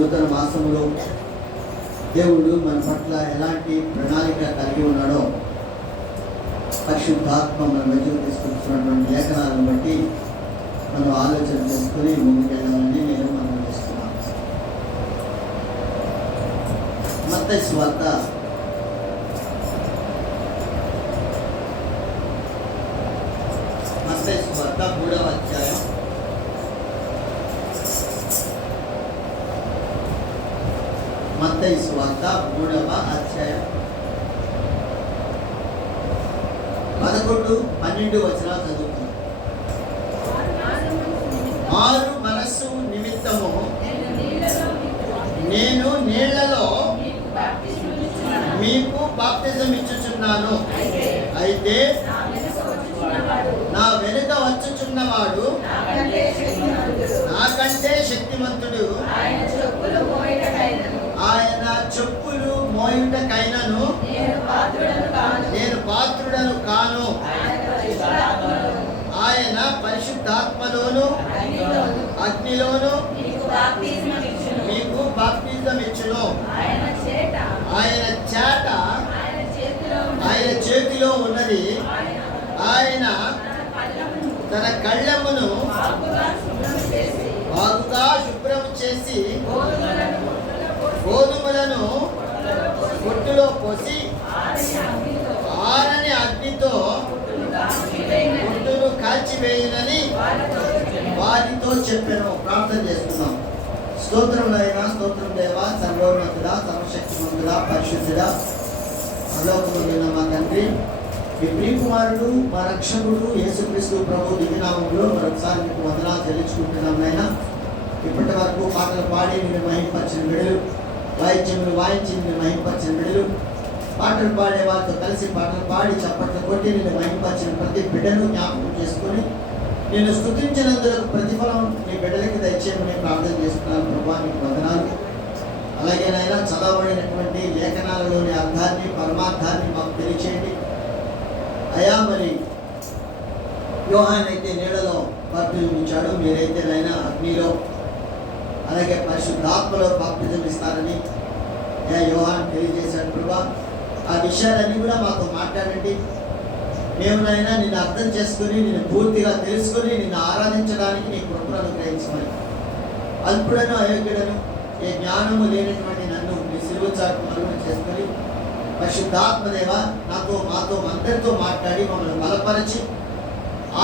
నూతన మాసంలో దేవుడు మన పట్ల ఎలాంటి ప్రణాళిక కలిగి ఉన్నాడో పరిశుద్ధాత్మ మన మధ్యలో తీసుకొచ్చినటువంటి లేఖనాలను బట్టి మనం ఆలోచన చేసుకుని ముందుకెళ్ళాలని నేను మనం చేస్తున్నాను. మత్తయి సువార్త మత్తయి సువార్త 3వ అధ్యాయం మత్తయి సువార్త 3వ అధ్యాయం 11, 12 వచనాలు చదువుతున్నాం. మారు మనస్సు నిమిత్తము నేను నీళ్లలో మీకు బాప్తిజం ఇచ్చుచున్నాను. అయితే నా వెనుక వచ్చుచున్నవాడు నాకంటే శక్తిమంతుడు. ఆయన చెప్పులు మోయుటకైనను నేను పాత్రుడను కాను. ఆయన పరిశుద్ధాత్మలోను అగ్నిలోను మీకు బాప్తిజం ఇచ్చును. ఆయన చేట ఆయన చేతిలో ఉన్నది. ఆయన తన కళ్ళమును బాగుగా శుభ్రం చేసి గోధుమలను పొట్టులో పోసి ఆరని అగ్నితో పొట్టును కాల్చివేయునని వారితో చెప్పాను. ప్రార్థన చేస్తున్నాం. స్తోత్రం నాయనా, స్తోత్రం దేవా, సర్వోన్నతుడా, సర్వశక్తిమంతుడా, పరిశుద్ధుడా, అలోకములైన మా తండ్రి, మీ ప్రియకుమారుడు మా రక్షకుడు యేసుక్రీస్తు ప్రభు దివ్యనామంలో మరొకసారి మీకు వందనాలు చెల్లించుకుంటున్నాం నాయనా. ఇప్పటి వరకు పాటలు పాడి నేను మహింపరిచిన బిడ్డలు, వాయిద్యములు వాయించి నేను మహింపరిచిన బిడ్డలు, పాటలు పాడే వారితో కలిసి పాటలు పాడి చప్పట్లు కొట్టి నేను మహింపరిచిన ప్రతి బిడ్డను జ్ఞాపకం చేసుకొని నేను స్తుతించినందుకు ప్రతిఫలం నీ బిడ్డలకి దయచేయమని ప్రార్థన చేస్తున్నాను. ప్రభా నీకు వందనాలు. అలాగే నాయనా చదవబడినటువంటి లేఖనాలలోని అర్థాన్ని పరమార్థాన్ని మాకు తెలియచేయండి అయా. మరి యోహాన్ అయితే నీడలో బాప్తిజం ఇచ్చాడు, మీరైతే నాయనా అగ్నిలో అలాగే పరిశుద్ధాత్మలో బాప్తిజం ఇస్తారని యోహాన్ తెలియజేశాడు. ప్రభా ఆ విషయాలన్నీ కూడా మాతో మాట్లాడండి. మేము నాయనా నిన్ను అర్థం చేసుకుని నిన్ను పూర్తిగా తెలుసుకుని నిన్ను ఆరాధించడానికి నీ కృపను అనుగ్రహించమని, అల్పుడను అయోగ్యుడను ఏ జ్ఞానము లేనటువంటి నన్ను నీ సిలువ చాటును చేసుకుని పరిశుద్ధాత్మదేవ నాతో మాతో అందరితో మాట్లాడి మమ్మల్ని బలపరిచి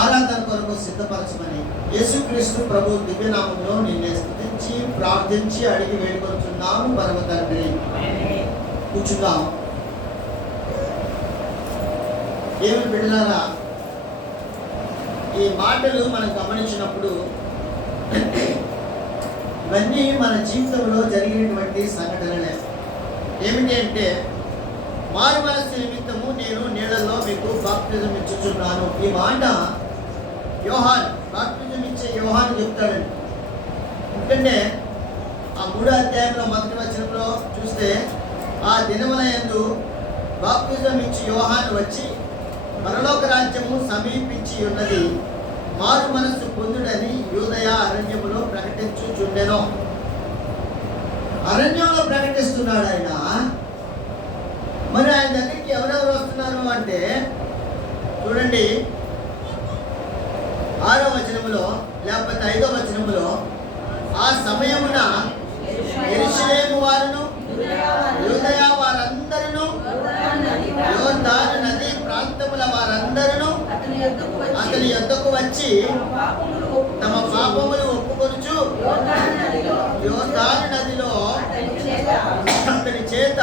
ఆరాధన కొరకు సిద్ధపరచమని యేసుక్రీస్తు ప్రభు దివ్యనామంలో నిన్నే స్తుతించి ప్రార్థించి అడిగి వేడుకొంచున్నాము పరమ తండ్రి. కూర్చుందాం. దేవుని బిడ్డలారా, ఈ మాటలు మనం గమనించినప్పుడు ఇవన్నీ మన జీవితంలో జరిగినటువంటి సంఘటనలే. ఏమిటి అంటే, మారు మనస్సు నిమిత్తము నేను నీళ్ళలో మీకు బాప్తిజం ఇచ్చుచున్నాను. ఈ మాట యోహాన్, బాప్తిజం ఇచ్చే యోహాన్ చెప్తాడండి. ఎందుకంటే ఆ 3వ అధ్యాయంలో 1వ వచనంలో చూస్తే, ఆ దినముల యందు బాప్తిజం ఇచ్చి యోహాను వచ్చి పరలోక రాజ్యము సమీపించి ఉన్నది, మారు మనస్సు పొందుడని యూదయ అరణ్యములో ప్రకటించుచుండెను. అరణ్యంలో ప్రకటిస్తున్నాడు ఆయన. మరి ఆయన దగ్గరికి ఎవరెవరు వస్తున్నారు అంటే చూడండి, 6వ వచనములో లేకపోతే 5వ వచనములో, ఆ సమయమున యెరూషలేము వారును యూదయ వారందరూ యోర్దాను నది ప్రాంతముల వారందరూ అతని యొద్దకు వచ్చి తమ పాపములు ఒప్పుకొనుచు యోర్దాను నదిలో అతని చేత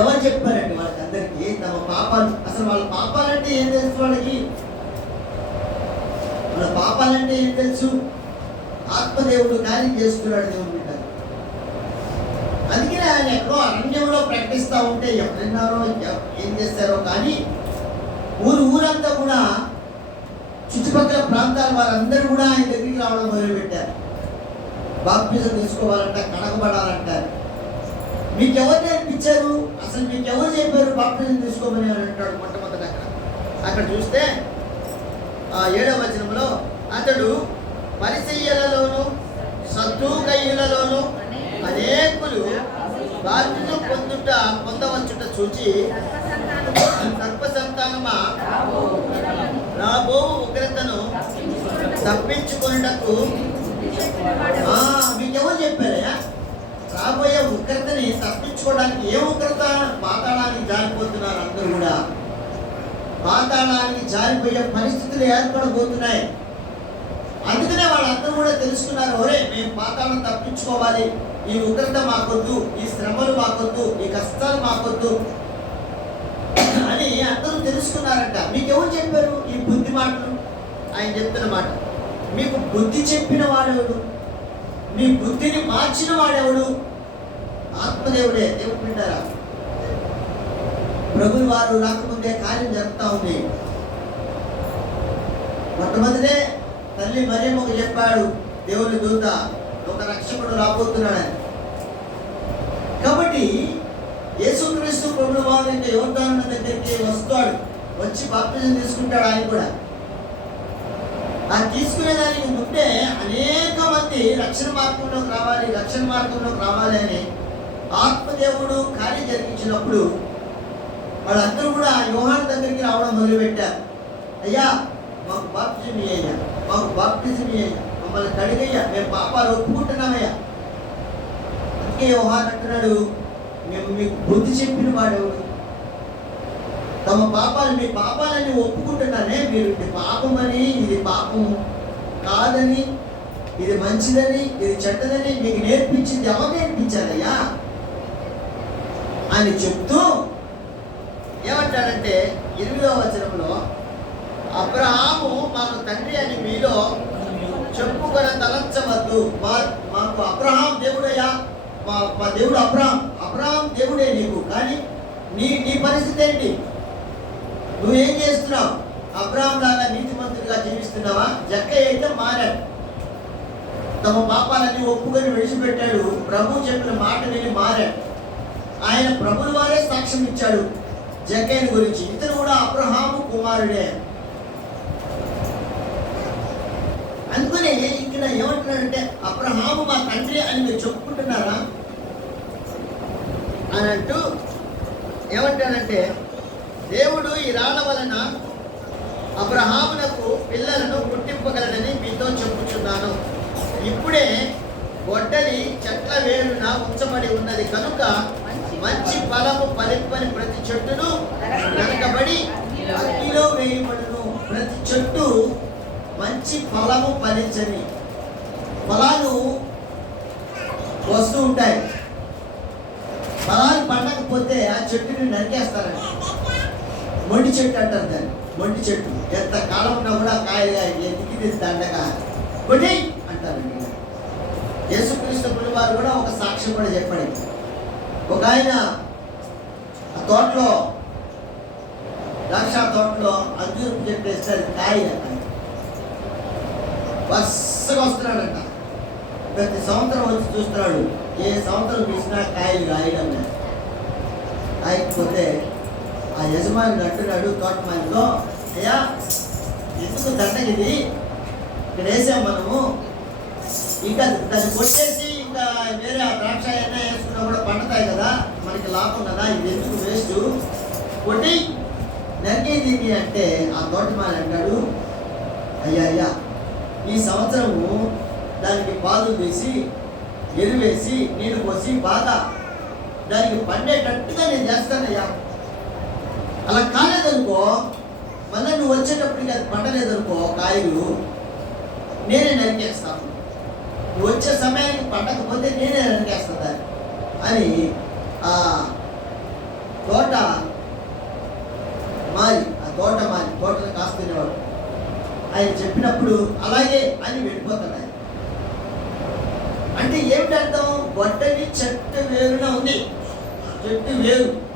ఎవరు చెప్పారండి వాళ్ళకందరికీ తమ పాపాలు. అసలు వాళ్ళ పాపాలంటే ఏం తెలుసు వాళ్ళకి? వాళ్ళ పాపాలంటే ఏం తెలుసు? ఆత్మదేవుడు కార్యం చేస్తున్నాడు దేవుడు బిడ్డ. అందుకే ఆయన ఎక్కడో అరణ్యంలో ప్రకటిస్తూ ఉంటే ఎవరున్నారో ఏం చేస్తారో కానీ ఊరంతా కూడా చుట్టుపక్కల ప్రాంతాల వారందరూ కూడా ఆయన దగ్గరికి రావడం మొదలుపెట్టారు. బాప్తిజం తీసుకోవాలంట, కడగబడాలంటారు. మీకు ఎవరు నేర్పించారు? అసలు మీకు ఎవరు చెప్పారు బాప్తిజం తీసుకోమని అని అంటాడు మొట్టమొదటి. అక్కడ చూస్తే 7వ వచనంలో, అతడు పరిసయ్యులలోను కయ్యులలోను అనేకులు బాధ్యత పొందవచ్చుట చూచి సర్ప సంతానమా రాబో ఉగ్రతను తప్పించుకున్నటకు మీకెవరు చెప్పారయ్యా? రాబోయే ఉగ్రతని తప్పించుకోవడానికి ఏ ఉగ్రత? పాతాళానికి జారిపోతున్నారు అందరూ కూడా. పాతాళానికి జారిపోయే పరిస్థితులు ఏర్పడబోతున్నాయి. అందుకనే వాళ్ళందరూ కూడా తెలుసుకున్నారు, ఒరే మేము పాతాళం తప్పించుకోవాలి, ఈ ఉగ్రత మాకొద్దు, ఈ శ్రమలు మాకొద్దు, ఈ కష్టాలు మాకొద్దు అని అందరూ తెలుసుకున్నారంట. మీకెవరు చెప్పారు ఈ బుద్ధి మాటలు? ఆయన చెప్తున్న మాట, మీకు బుద్ధి చెప్పిన వాడెవడు? మీ బుద్ధిని మార్చిన వాడెవడు? ఆత్మదేవుడే. దేవుడు వింటారా? ప్రభువు వారు రాకముందే కార్యం జరుగుతూ ఉంది. మొట్టమొదటే తల్లి మరియమ్మకు చెప్పాడు దేవుని దూత, ఒక రక్షకుడు రాబోతున్నాడని. కాబట్టి యేసుక్రీస్తు ప్రభువు వారు ఇంకా యోర్దాను దగ్గరికి వస్తాడు, వచ్చి బాప్తిజం తీసుకుంటాడు. ఆయన కూడా ఆ తీసుకునేదానికి ముందే అనేక మంది రక్షణ మార్గంలోకి రావాలి అని ఆత్మదేవుడు కార్యం జరిగించినప్పుడు వాళ్ళందరూ కూడా యోహాను దగ్గరికి రావడం మొదలుపెట్టారు. అయ్యా మాకు బాప్తిజం ఇయ్యయ్యా, మాకు బాప్తిజం ఇయ్యయ్యా, మమ్మల్ని కడిగయ్యా, మేము పాపాలు ఒప్పుకుంటున్నామయ్యా. అందుకే యోహాను అంటున్నాడు, మేము మీకు బుద్ధి చెప్పిన వాడెవడు? తమ పాపాలు, మీ పాపాలని ఒప్పుకుంటున్నానే మీరు, ఇది పాపమని, ఇది పాపం కాదని, ఇది మంచిదని, ఇది చెడ్డదని మీకు నేర్పించింది ఎవరు నేర్పించారయ్యా అని చెప్తూ ఏమంటాడంటే 8వ వచనంలో, అబ్రహాము మాకు తండ్రి అని మీలో చెప్పుకొని తలంచవద్దు. మాకు అబ్రహాం దేవుడయ్యా, మా దేవుడు అబ్రహాం దేవుడే నీకు. కానీ నీ పరిస్థితి ఏంటి? నువ్వేం చేస్తున్నావు? అబ్రహాం లాగా నీతిమంతుడిగా జీవిస్తున్నావా? జక్కయ్య అయితే మారాడు, తమ పాపాలన్నీ ఒప్పుకొని విడిచిపెట్టాడు, ప్రభు చెప్పిన మాట విని మారాడు. ఆయన ప్రభుల వారే సాక్ష్యం ఇచ్చాడు జక్కయ్యని గురించి, ఇతను కూడా అబ్రహాము కుమారుడే. అందుకనే ఇక్కడ ఏమంటున్నాడంటే, అబ్రహాము మా తండ్రి అని మీరు చెప్పుకుంటున్నారా అని అంటూ ఏమంటాడంటే, దేవుడు ఈ రాళ్ళ వలన అబ్రహామునకు పిల్లలను పుట్టింపగలడని మీతో చెప్పుచున్నాను. ఇప్పుడే గొడ్డలి చెట్ల వేరున ఉంచబడి ఉన్నది కనుక మంచి ఫలము ఫలింపని ప్రతి చెట్టును నరకబడి అగ్నిలో వేయబడును. ప్రతి చెట్టు మంచి ఫలము ఫలించని ఫలాలు వస్తూ ఉంటాయి. ఫలాలు పండకపోతే ఆ చెట్టుని నరికేస్తారండి. మొండి చెట్టు అంటారు దాన్ని, మొండి చెట్టు. ఎంత కాలం ఉన్నా కూడా కాయగా ఎదిగి దండగా కొట్టి అంటారండి. యేసుక్రీస్తు వారు కూడా ఒక సాక్ష్యం కూడా చెప్పండి. ఒక ఆయన ఆ తోటలో, ద్రాక్ష తోటలో అంజూరపు చెట్టు వేస్తారు, కాయ వరుసగా వస్తున్నాడంట. ప్రతి సంవత్సరం వచ్చి చూస్తున్నాడు, ఏ సంవత్సరం తీసినా కాయలు కాయడం లేదు. కాయకపోతే ఆ యజమాని అంటున్నాడు తోటమాలితో, అయ్యా ఎందుకు దండగిది ఇక్కడ వేసాం మనము, ఇంకా దాన్ని కొట్టేసి ఇంకా వేరే ఆ ద్రాక్ష అయినా వేసుకున్నా కూడా పండుతాయి కదా, మనకి లాభం కదా, ఇది ఎందుకు వేస్ట్, కొట్టి నరికేది అంటే ఆ తోటమాలి అంటాడు, అయ్యా ఈ సంవత్సరము దానికి పాలు వేసి ఎరువేసి నీరు పోసి బాగా దానికి పండేటట్టుగా నేను చేస్తానయ్యా. అలా కాలేదనుకో, మళ్ళీ నువ్వు వచ్చేటప్పటికి అది పండలేదనుకో కాయలు, నేనే నరికేస్తాను. నువ్వు వచ్చే సమయానికి పండకపోతే నేనే నరికేస్తా అని ఆ తోట తోటను కాస్తునేవాడు. ఆయన చెప్పినప్పుడు అలాగే అని వెళ్ళిపోతాడు ఆయన. అంటే ఏమిటి అర్థం? గొడ్డలి చెట్టు వేరున ఉంది, చెట్టు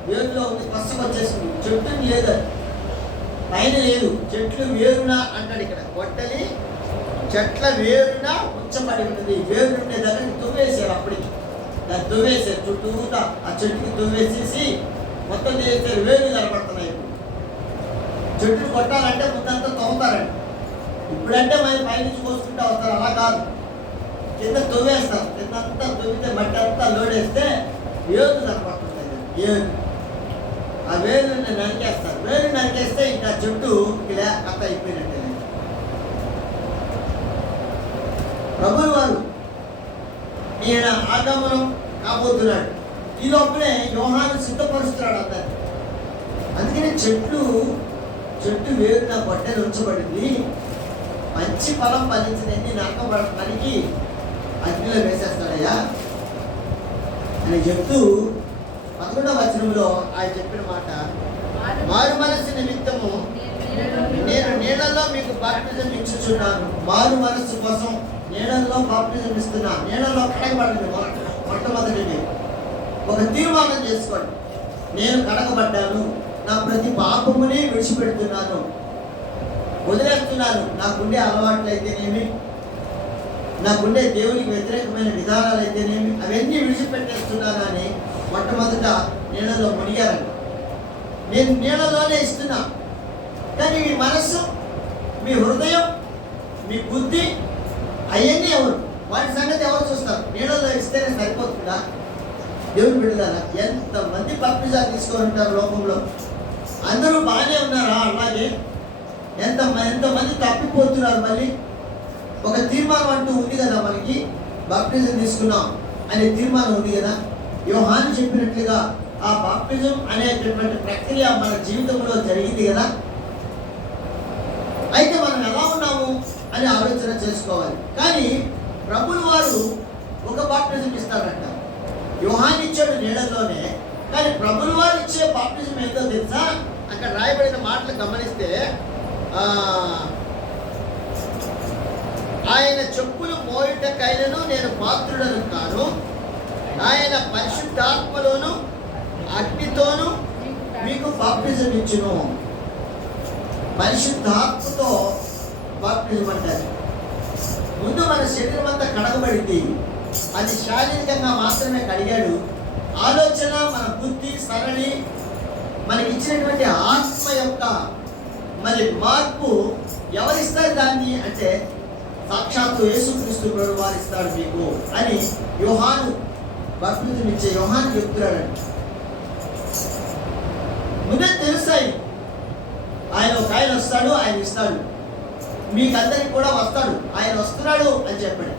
వేరులో ఉంది, కష్టం వచ్చేసింది, చెట్టు లేదు, పైన లేదు, చెట్లు వేరున అంటాడు ఇక్కడ. గొడ్డలి చెట్ల వేరున ఉంచబడి ఉన్నది. వేరు ఉండే దగ్గర తువ్వేసారు, అప్పటికి దాన్ని తువ్వేసారు, చుట్టూతా ఆ చెట్టుకి తువ్వేసేసి మొత్తం చేస్తారు, వేరు కనపడుతున్నాయి. చెట్టును కొట్టాలంటే ముందంతా తవ్వుతారండి. ఇప్పుడంటే మరి పైనుంచి కోసుకుంటూ వస్తారు, అలా కాదు. కింద తవ్వేస్తారు, కింద అంతా తవ్వితే మట్టి అంతా లోడేస్తే ఏడు కనపడుతుంది. ఏడు ఆ వేలుని నరికేస్తారు. వేలు నరికేస్తే ఇంకా చెట్టు ఇలా కథ అయిపోయినట్టే. ప్రభువు వారు ఈయన ఆగమనం కాబోతున్నాడు. ఈ లోపలే యోహాను సిద్ధపరుస్తున్నాడు అందరు. అందుకనే చెట్టు వేరున బొట్టెలు ఉంచబడింది, మంచి ఫలం ఫలించిందని నరకబడటానికి అగ్నిలో వేసేస్తాడయ్యా అని చెప్తూ 11వ వచనంలో ఆయన చెప్పిన మాట, మారు మనస్సు నిమిత్తము నేను నీళ్ళలో మీకు బాప్టిజం ఇచ్చుచున్నాను. మారు మనస్సు కోసం నీళ్ళలో బాప్టిజం ఇస్తున్నా. నీళ్ళలో కడగబడండి. మొట్టమొదటి ఒక తీర్మానం చేసుకోండి, నేను కడగబడ్డాను, నా ప్రతి పాపముని విడిచిపెడుతున్నాను, వదిలేస్తున్నాను. నాకుండే అలవాట్లు అయితేనేమి, నాకుండే దేవునికి వ్యతిరేకమైన విధానాలు అయితేనేమి, అవన్నీ విడిచిపెట్టేస్తున్నాను అని మొట్టమొదట నీళ్ళలో మునిగారండి. నేను నీళ్ళలోనే ఇస్తున్నా, కానీ మీ మనస్సు, మీ హృదయం, మీ బుద్ధి అవన్నీ ఎవరు, వాటి సంగతి ఎవరు చూస్తారు? నీళ్ళలో ఇస్తేనే సరిపోతుందా? దేవుని బిడ్డలారా, ఎంతమంది బాప్టిజాలు తీసుకొని ఉంటారు లోకంలో? అందరూ బాగానే ఉన్నారా? అలాగే ఎంతమంది తప్పిపోతున్నారు? మళ్ళీ ఒక తీర్మానం అంటూ ఉంది కదా మనకి, బాప్టిజం తీసుకున్నాం అనే తీర్మానం ఉంది కదా. యోహాను చెప్పినట్లుగా ఆ బాప్టిజం అనేటటువంటి ప్రక్రియ మన జీవితంలో జరిగింది కదా. అయితే మనం ఎలా ఉన్నాము అని ఆలోచన చేసుకోవాలి. కానీ ప్రభువు వారు ఒక బాప్టిజం ఇస్తారంట. యోహాను ఇచ్చాడు నీళ్ళలోనే, కానీ ప్రభువు వారు ఇచ్చే బాప్టిజం ఏంటో తెలుసా? అక్కడ రాయబడిన మాటలు గమనిస్తే, ఆయన చెప్పులు మోయుటకైనను నేను పాత్రుడను కాను, ఆయన పరిశుద్ధాత్మలోను అగ్నితోను మీకు బాప్టిజం ఇచ్చును. పరిశుద్ధాత్మతో బాప్టిజం అంటారు. ముందు మన శరీరం అంతా కడగబడింది, అది శారీరకంగా మాత్రమే కడిగాడు. ఆలోచన, మన బుద్ధి సరళి, మనకి ఇచ్చినటువంటి ఆత్మ యొక్క మరి మార్పు ఎవరిస్తారు దాన్ని అంటే సాక్షాత్తు యేసుక్రీస్తు ప్రభువు వారు ఇస్తాడు మీకు అని యోహాను బాప్టిజం ఇచ్చే యోహాను చెప్తున్నాడండి. ముందే తెలుస్తాయి, ఆయన ఒక ఆయన వస్తాడు, ఆయన ఇస్తాడు, మీకందరికి కూడా వస్తాడు, ఆయన వస్తున్నాడు అని చెప్పాడు.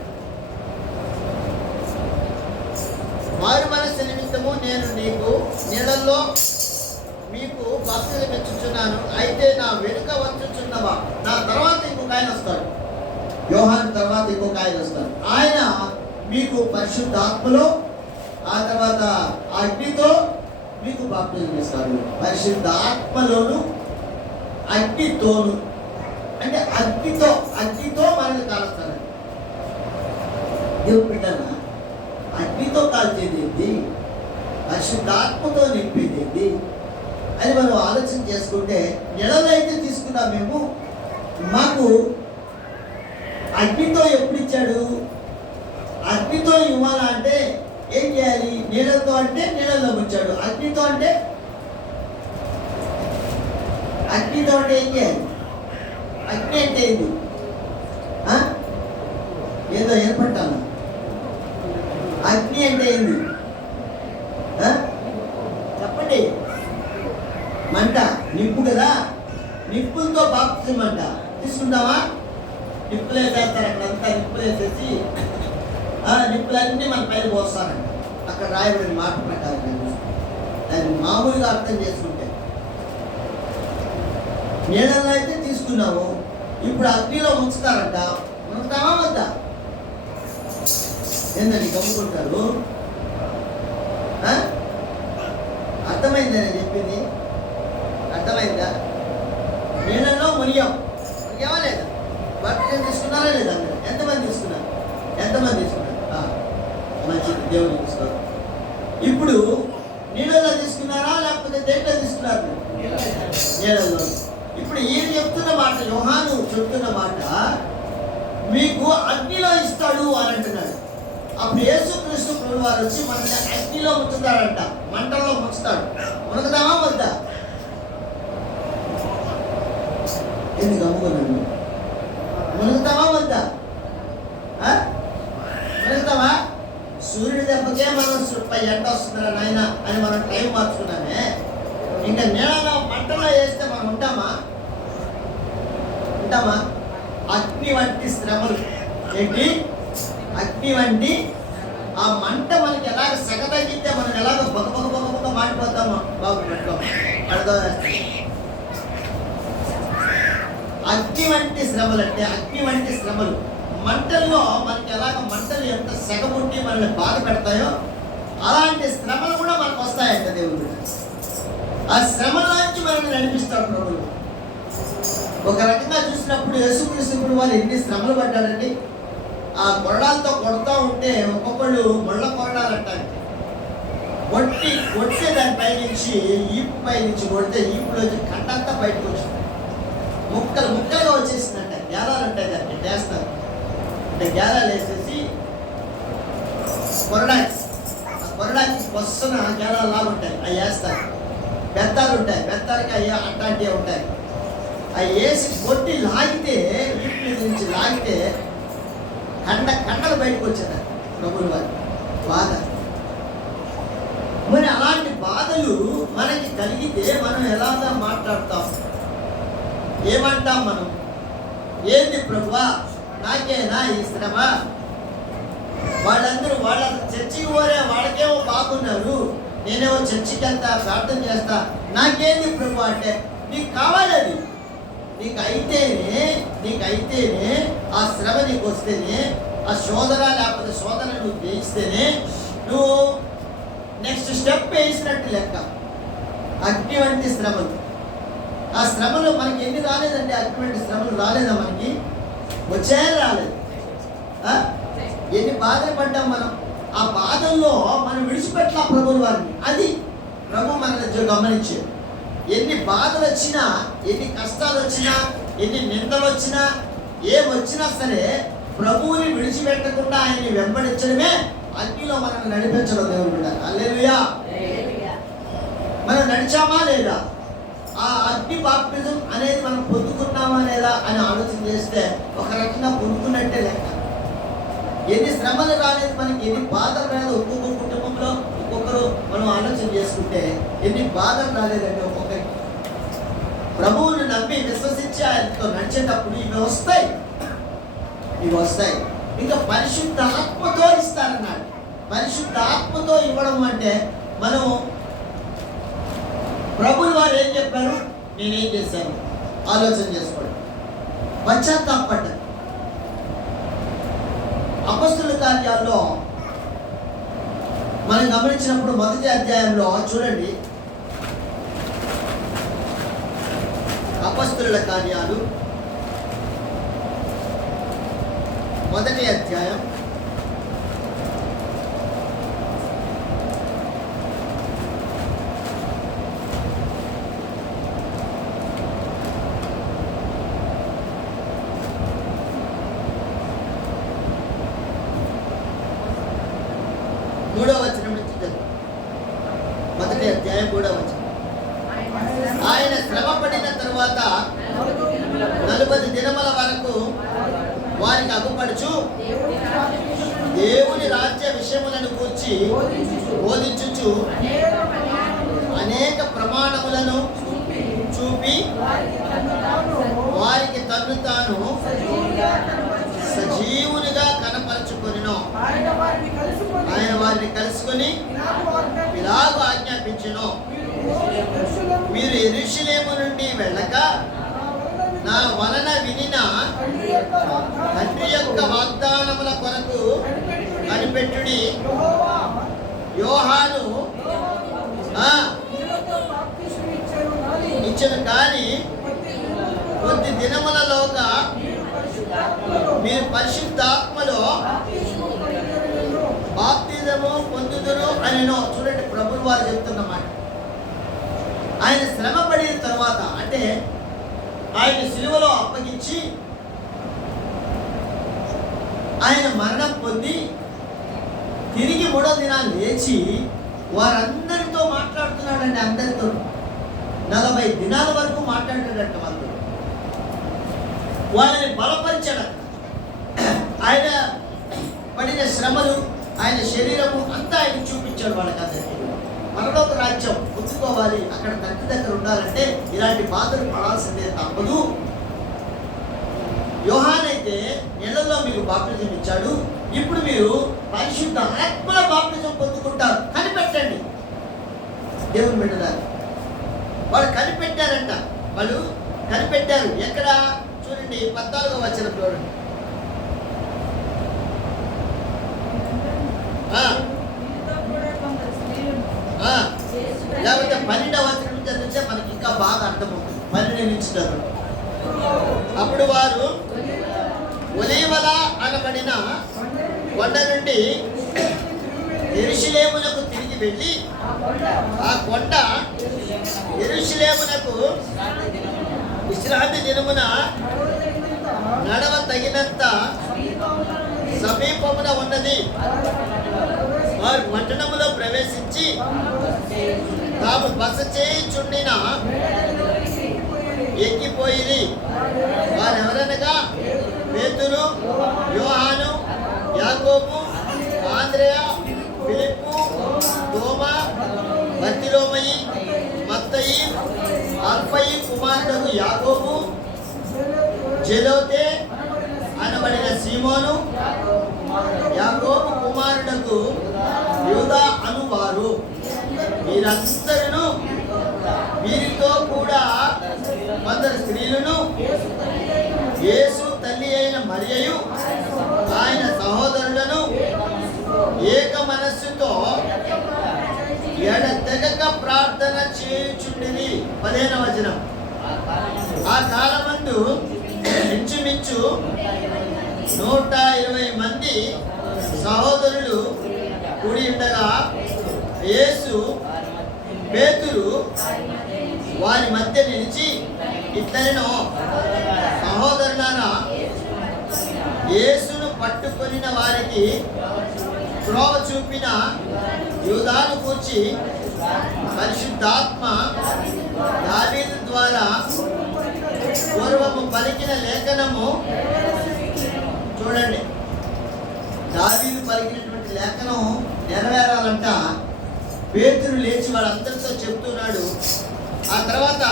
మారు మనస్సు నిమిత్తము నేను నీకు నీళ్ళల్లో మీకు బాప్టిజం ఇచ్చుచున్నాను, అయితే నా వెనుక వచ్చుచున్నవా, నా తర్వాత ఇంకొక ఆయన వస్తాడు, యోహాను తర్వాత ఇంకొక ఆయన వస్తాడు, ఆయన మీకు పరిశుద్ధాత్మలో ఆ తర్వాత అగ్నితో మీకు బాప్టిజం ఇస్తాడు. పరిశుద్ధాత్మలోను అగ్నితోను అంటే అగ్నితో మనల్ని కాలుస్తాడు. దేవుడు బిడ్డనా, అగ్నితో కాల్చేది ఏంటి, పరిశుద్ధాత్మతో నింపేది ఏంటి అని మనం ఆలోచన చేసుకుంటే, నెలలో అయితే తీసుకున్నాం మేము, మాకు అగ్నితో ఎప్పుడు ఇచ్చాడు? అగ్నితో ఇవ్వాలంటే ఏం చేయాలి? నీళ్ళతో అంటే నీళ్ళలో ఉంచాడు, అగ్నితో అంటే ఏం చేయాలి? అగ్ని అంటే ఏంటి? ఏదో ఏర్పట్టాను. అగ్ని అంటే ఏంది చెప్పండి? మంట, నిప్పు కదా. నిప్పులతో బాప్తిజం అంట తీసుకుంటావా? నిప్పులు వేసేస్తారు, అక్కడంతా నిప్పులు వేసేసి నిప్పులన్నీ మన పైన పోస్తారంట. అక్కడ రాయబడిన మాట ప్రకారం దాన్ని మామూలుగా అర్థం చేసుకుంటే, నీళ్ళలో అయితే తీసుకున్నాము, ఇప్పుడు అగ్నిలో ఉంచుతారంట. ఉంచుతామా వద్దా? ఏందని గమ్ముకుంటారు? అర్థమైందా నేను చెప్పింది? అర్థమైందా? నీళ్ళలో మునిగామా లేదా? బాప్టిజం తీసుకున్నారా లేదా? ఎంతమంది తీసుకున్నారు? మంచిది, దేవుడు తీసుకోవాలి. ఇప్పుడు నీళ్ళలో తీసుకున్నారా లేకపోతే దేంట్లో తీసుకున్నారు? నీళ్ళలో. ఇప్పుడు ఈయన చెప్తున్న మాట, యోహాను చెప్తున్న మాట, మీకు అగ్నిలో ఇస్తాడు అని అంటున్నాడు. అప్పుడు యేసుక్రీస్తు ప్రభువు వారు వచ్చి మనల్ని అగ్నిలో ముంచుతాడంట, మంటల్లో ముంచుతాడు. మునగదామా వద్దా? ఎందుకు అమ్ముకున్నాను? మునుగుతామా వద్దా? దెబ్బకే మనం ఎండ వస్తుందిరా నాయన అని మనం టైం మార్చుకున్నామే. ఇంకా నీళ్ళలో మంటలో వేస్తే మనం ఉంటామా? అగ్ని వంటి శ్రమలు ఏంటి? అగ్ని వంటి ఆ మంట మనకి ఎలాగ సెగ తగ్గితే మనం ఎలాగ బొగ మాడిపోతామో బాబు అగ్ని వంటి శ్రమలు అంటే అగ్ని వంటి శ్రమలు. మంటల్లో మనకి ఎలాగ మంటలు ఎంత సెగ పుట్టి మనల్ని బాధ పెడతాయో అలాంటి శ్రమలు కూడా మనకు వస్తాయంట దేవుడు. ఆ శ్రమల నుంచి మనల్ని నడిపిస్తాడు ప్రభువు. ఒక రకంగా చూసినప్పుడు యేసుక్రీస్తు వాళ్ళు ఎన్ని శ్రమలు పడ్డాడండి. ఆ కొరడాలతో కొడతా ఉంటే ఒక్కొక్కళ్ళు ముళ్ళ కొరడాలు అంటారు. కొట్టే దానిపై నుంచి ఈపు పై నుంచి కొడితే ఈపులోంచి కంటంతా బయటకు వచ్చింది. ముక్కలుగా వచ్చేసిందంట. గేలాలు ఉంటాయి దాన్ని వేస్తారు అంటే గేలాలు వేసేసి కొరడాకి వస్తున్న గేలాలు లాగా ఉంటాయి, అవి వేస్తారు. బెత్తాలు ఉంటాయి, బెత్తాలకి అవి అట్లాంటివి ఉంటాయి. అవి వేసి కొట్టి లాగితే ఈపు నుంచి లాగితే కండలు బయటకు వచ్చేది ప్రభువుల వారి బాధ. మరి అలాంటి బాధలు మనకి కలిగితే మనం ఎలాగా మాట్లాడతాం? ఏమంటాం మనం? ఏంది ప్రభువా నాకేనా ఈ శ్రమ? వాళ్ళందరూ వాళ్ళ చర్చికి పోరే వాళ్ళకేమో బాగున్నారు, నేనేమో చర్చికి వెళ్తా ప్రార్థన చేస్తా, నాకేంది ప్రభు అంటే నీకు కావాలి. అది నీకు అయితేనే ఆ శ్రమ నీకు వస్తేనే, ఆ శోధన లేకపోతే శోధన నువ్వు జయిస్తేనే నువ్వు నెక్స్ట్ స్టెప్ వేసినట్టు లెక్క. అగ్ని వంటి శ్రమలు. ఆ శ్రమలు మనకి ఎన్ని రాలేదండి? అగ్ని వంటి శ్రమలు రాలేదా? మనకి వచ్చాయని రాలేదు. ఎన్ని బాధలు పడ్డాం మనం. ఆ బాధల్లో మనం విడిచిపెట్టాల ప్రభువుల వారిని. అది ప్రభు మనల్ని గమనించేది. ఎన్ని బాధలు వచ్చినా, ఎన్ని కష్టాలు వచ్చినా, ఎన్ని నిందలు వచ్చినా, ఏమొచ్చినా సరే ప్రభువుని విడిచిపెట్టకుండా ఆయన్ని వెంబడించడమే అగ్నిలో మనల్ని నడిపించడం దేవుడు బిడ్డ. హల్లెలూయా. మనం నడిచామా లేదా? ఆ అగ్ని బాప్టిజం అనేది మనం పొందుకున్నామా లేదా అని ఆలోచన చేస్తే ఒక రకంగా పొందుకున్నట్టే లెక్క. ఎన్ని శ్రమలు రాలేదు మనకి, ఎన్ని బాధలు రాలేదు. ఒక్కొక్క కుటుంబంలో ఒక్కొక్కరు మనం ఆలోచన చేసుకుంటే ఎన్ని బాధలు రాలేదండి ఒక్కొక్కరికి. ప్రభువుని నమ్మి విశ్వసించి ఆయనతో నడిచేటప్పుడు ఇవి వస్తాయి. ఇంకా పరిశుద్ధ ఆత్మతో ఇస్తారన్నాడు. పరిశుద్ధ ఆత్మతో ఇవ్వడం అంటే మనం ప్రభువుల వారు ఏం చెప్పారు, నేనేం చేశాను ఆలోచన చేసుకోండి. పశ్చాత్తాపడ్డారు. అపొస్తలుల కార్యాల్లో మనం గమనించినప్పుడు మొదటి అధ్యాయంలో చూడండి. అపొస్తలుల కార్యాలు మొదటి అధ్యాయం 3వ వచనం నుంచి చదువు. మొదటి అధ్యాయం 3వ వచనం. ఆయన శ్రమ పడిన తరువాత 40 దినముల వరకు వారికి అగుపడుచు దేవుని రాజ్య విషయములను గూర్చి బోధించుచు అనేక ప్రమాణములను చూపి వారికి తన్ను తాను సజీవునిగా కనపరచుకొనెను. ఆయన వారిని కలుసుకొని ఇలాగ ఆజ్ఞాపించెను, మీరు యెరూషలేము నుండి వెళ్ళక నా వలన వినిన తండ్రి యొక్క వాగ్దానముల కొరకు కనిపెట్టుడి. యోహాను ఇచ్చను కానీ కొద్ది దినములలోగా మీరు పరిశుద్ధాత్మలో బాప్తిజము పొందుదురు అనెను. చూడండి ప్రభువు వారు చెప్తున్నమాట. ఆయన శ్రమ పడిన తర్వాత అంటే ఆయన సిలువలో అప్పగించి ఆయన మరణం పొంది తిరిగి 3వ దినాలు లేచి వారందరితో మాట్లాడుతున్నాడండి. అందరితో 40 దినాల వరకు మాట్లాడాడంట. వాళ్ళని బలపరిచాడు. ఆయన పడిన శ్రమలు, ఆయన శరీరము అంతా ఆయన చూపించాడు వాళ్ళకందరికీ. పరలోక రాజ్యం పుచ్చుకోవాలి, అక్కడ తండ్రి దగ్గర ఉండాలంటే ఇలాంటి బాధలు పడాల్సిందే తప్పదు. యోహాన్ అయితే నెలల్లో మీకు బాప్టిజం ఇచ్చాడు, ఇప్పుడు మీరు పరిశుద్ధ ఆత్మల బాప్టిజం పొందుకుంటారు. కనిపెట్టండి దేవుని బిడ్డలారా, వాళ్ళు కనిపెట్టారంట. వాళ్ళు కనిపెట్టారు. ఎక్కడ చూడండి, 14వ వచనం చూడండి. లేకపోతే 12వ వచనం నుంచి చదివితే మనకి ఇంకా బాగా అర్థమవుతుంది. 12 నుంచి చదువు. అప్పుడు వారు ఒలీవల అనబడిన కొండ నుండి యెరూషలేమునకు తిరిగి వెళ్ళి, ఆ కొండ యెరూషలేమునకు విశ్రాంతి దినమున నడవ తగినంత సమీపమున ఉన్నది. వారు పట్టణములో ప్రవేశించి తాము బస చేయుచుండిన ఎక్కిపోయింది. వారెవరనగా పేతురు, యోహాను, యాకోబు, ఆంద్రెయ, ఫిలిప్పు, తోమా, బర్తిలోమయి, మత్తయి, అల్ఫయి కుమారుడు యాకోబు, జెలోతే అనబడిన సీమోను, యాకోబు కుమారుడకు యూదా అనువారు. వీరందరూ వీరితో కూడా కొందరు స్త్రీలను, యేసు తల్లి అయిన మరియయు ఆయన సహోదరులను ఏక మనస్సుతో ఎడతెగక ప్రార్థన చేయుచుండిరి. 15వ వచనం. ఆ కాలమందు ఇంచుమించు 120 మంది సహోదరులు కూడి ఉండగా యేసు పేతురు వారి మధ్య నిలిచి ఇట్లనెను, సహోదరులారా, యేసును పట్టుకొనిన వారికి త్రోవ చూపిన యూదాను గూర్చి పరిశుద్ధాత్మ దావీదు ద్వారా పూర్వము పలికిన లేఖనము చూడండి. దావీదు పలికినటువంటి లేఖనం నెరవేరాలంట. పేతురు లేచి వాళ్ళందరితో చెప్తున్నాడు. ఆ తర్వాత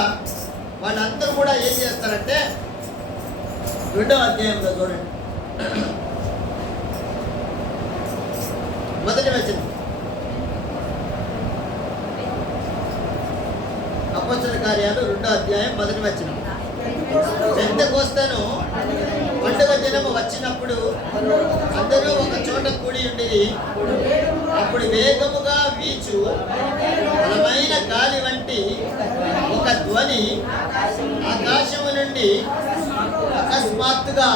వాళ్ళందరూ కూడా ఏం చేస్తారంటే 2వ అధ్యాయంలో చూడండి, 1వ వచనం. అపోస్తలుల కార్యాలు 2వ అధ్యాయం 1వ వచనం. పెంతెకొస్తేను పండుగ దినము వచ్చినప్పుడు అందరూ ఒక చోట కూడి ఉండేది. అప్పుడు వేగముగా వీచు బలమైన గాలి వంటి ఒక ధ్వని ఆకాశము నుండి అకస్మాత్తుగా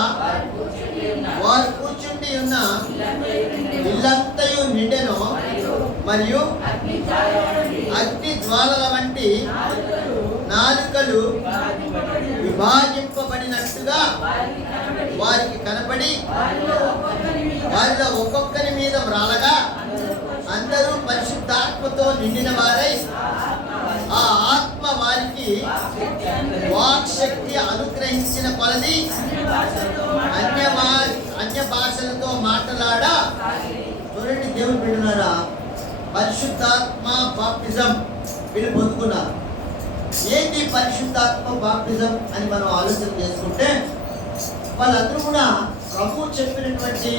వారు కూర్చుండి ఉన్న ఇల్లంతయు నిండెను. మరియు అగ్ని జ్వాలల వంటి నాలుకలు విభాగింపబడినట్టుగా వారికి కనపడి వారిలో ఒక్కొక్కరి మీద వ్రాలగా అందరూ పరిశుద్ధాత్మతో నిండిన వారై ఆ ఆత్మ వారికి వాక్శక్తి అనుగ్రహించిన కొలది అన్య భాషలతో మాట్లాడా. చూడండి దేవుని బిడ్డలారా, పరిశుద్ధాత్మ బాప్టిజం వీళ్ళు పొందుకున్నారు. ఏంటి పరిశుద్ధాత్మ బాప్టిజం అని మనం ఆలోచన చేసుకుంటే, వాళ్ళందరూ కూడా ప్రభువు చెప్పినటువంటి